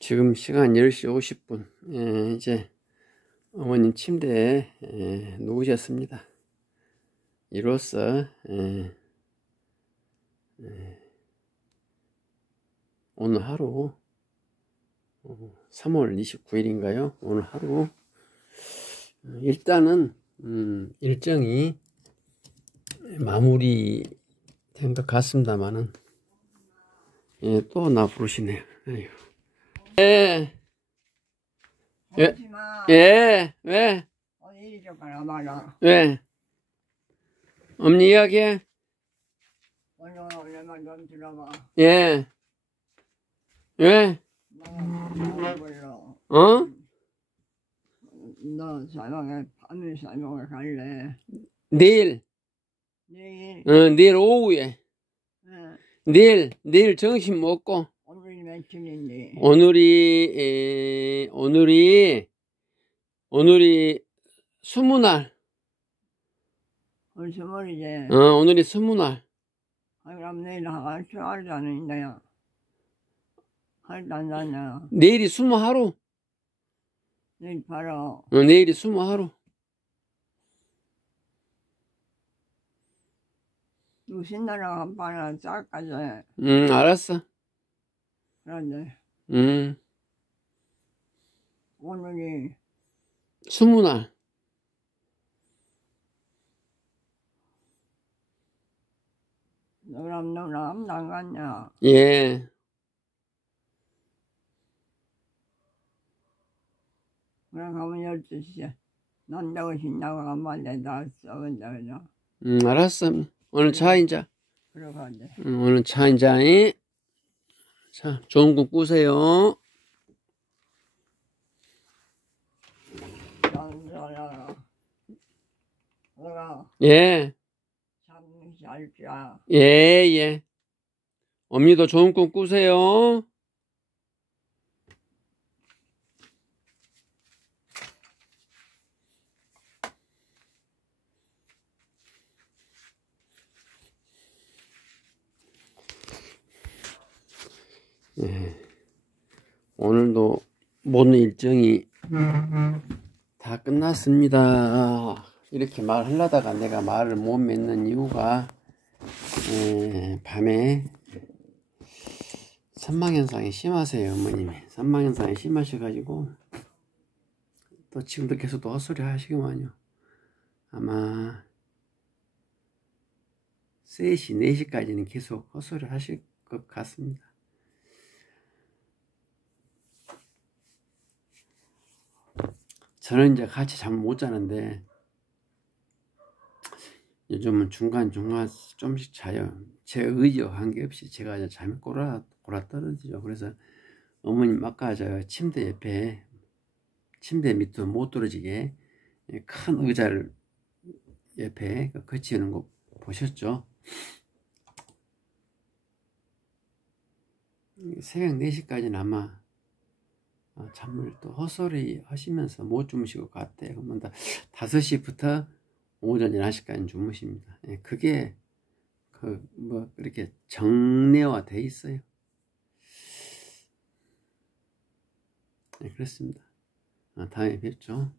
지금 시간 10시 50분. 이제 어머님 침대에 누우셨습니다. 이로써 오늘 하루 3월 29일인가요? 오늘 하루 일단은 일정이 마무리된 것 같습니다만은 또 나 부르시네요. 아이고. 왜? 이리 좀 가라. 왜? 엄니 이야기해? 오늘만 좀 들어봐. 왜? 나 몰라. 너 사명에 밤에 사명을 갈래. 내일. 내일 오후에. 내일 점심 먹고. 오늘이 며칠인데? 오늘이 20날. 오늘 20일이지? 오늘이 20날. 그럼 내일 할 줄 알잖아, 야. 할도 안 잤냐? 내일이 20하루. 내일 바로. 내일이 20하루. 신나랑 한 판을 짤까지. 알았어. 그런데. 오늘이 20날. 너랑 아무도 안 갔냐? 예. 그래 가면 12시에 난다고 신나고 한마디 다 써본다 그죠? 알았어. 오늘 자 인자. 그러가네. 오늘 자 인자. 자, 좋은 꿈 꾸세요. 내가 예. 참 잘자. 예. 어머니도 좋은 꿈 꾸세요. 예. 오늘도 모든 일정이 다 끝났습니다. 이렇게 말하려다가 내가 말을 못 맺는 이유가 밤에 선망현상이 심하세요. 어머님이 선망현상이 심하셔가지고 또 지금도 계속 또 헛소리 하시구만요. 아마 3시, 4시까지는 계속 헛소리 하실 것 같습니다. 저는 이제 같이 잠을 못 자는데 요즘은 중간중간 좀씩 자요. 제 의지와 관계없이 제가 이제 잠이 꼬라 떨어지죠. 그래서 어머님 아까 저 침대 옆에 침대 밑으로 못 떨어지게 큰 의자를 옆에 거치는 거 보셨죠? 새벽 4시까지는 아마 잠을 또 헛소리 하시면서 못 주무시고 갔대요. 그러면 5시부터 오전 11시까지 주무십니다. 그게 뭐 그렇게 정례화 돼 있어요. 그렇습니다. 다음에 뵙죠.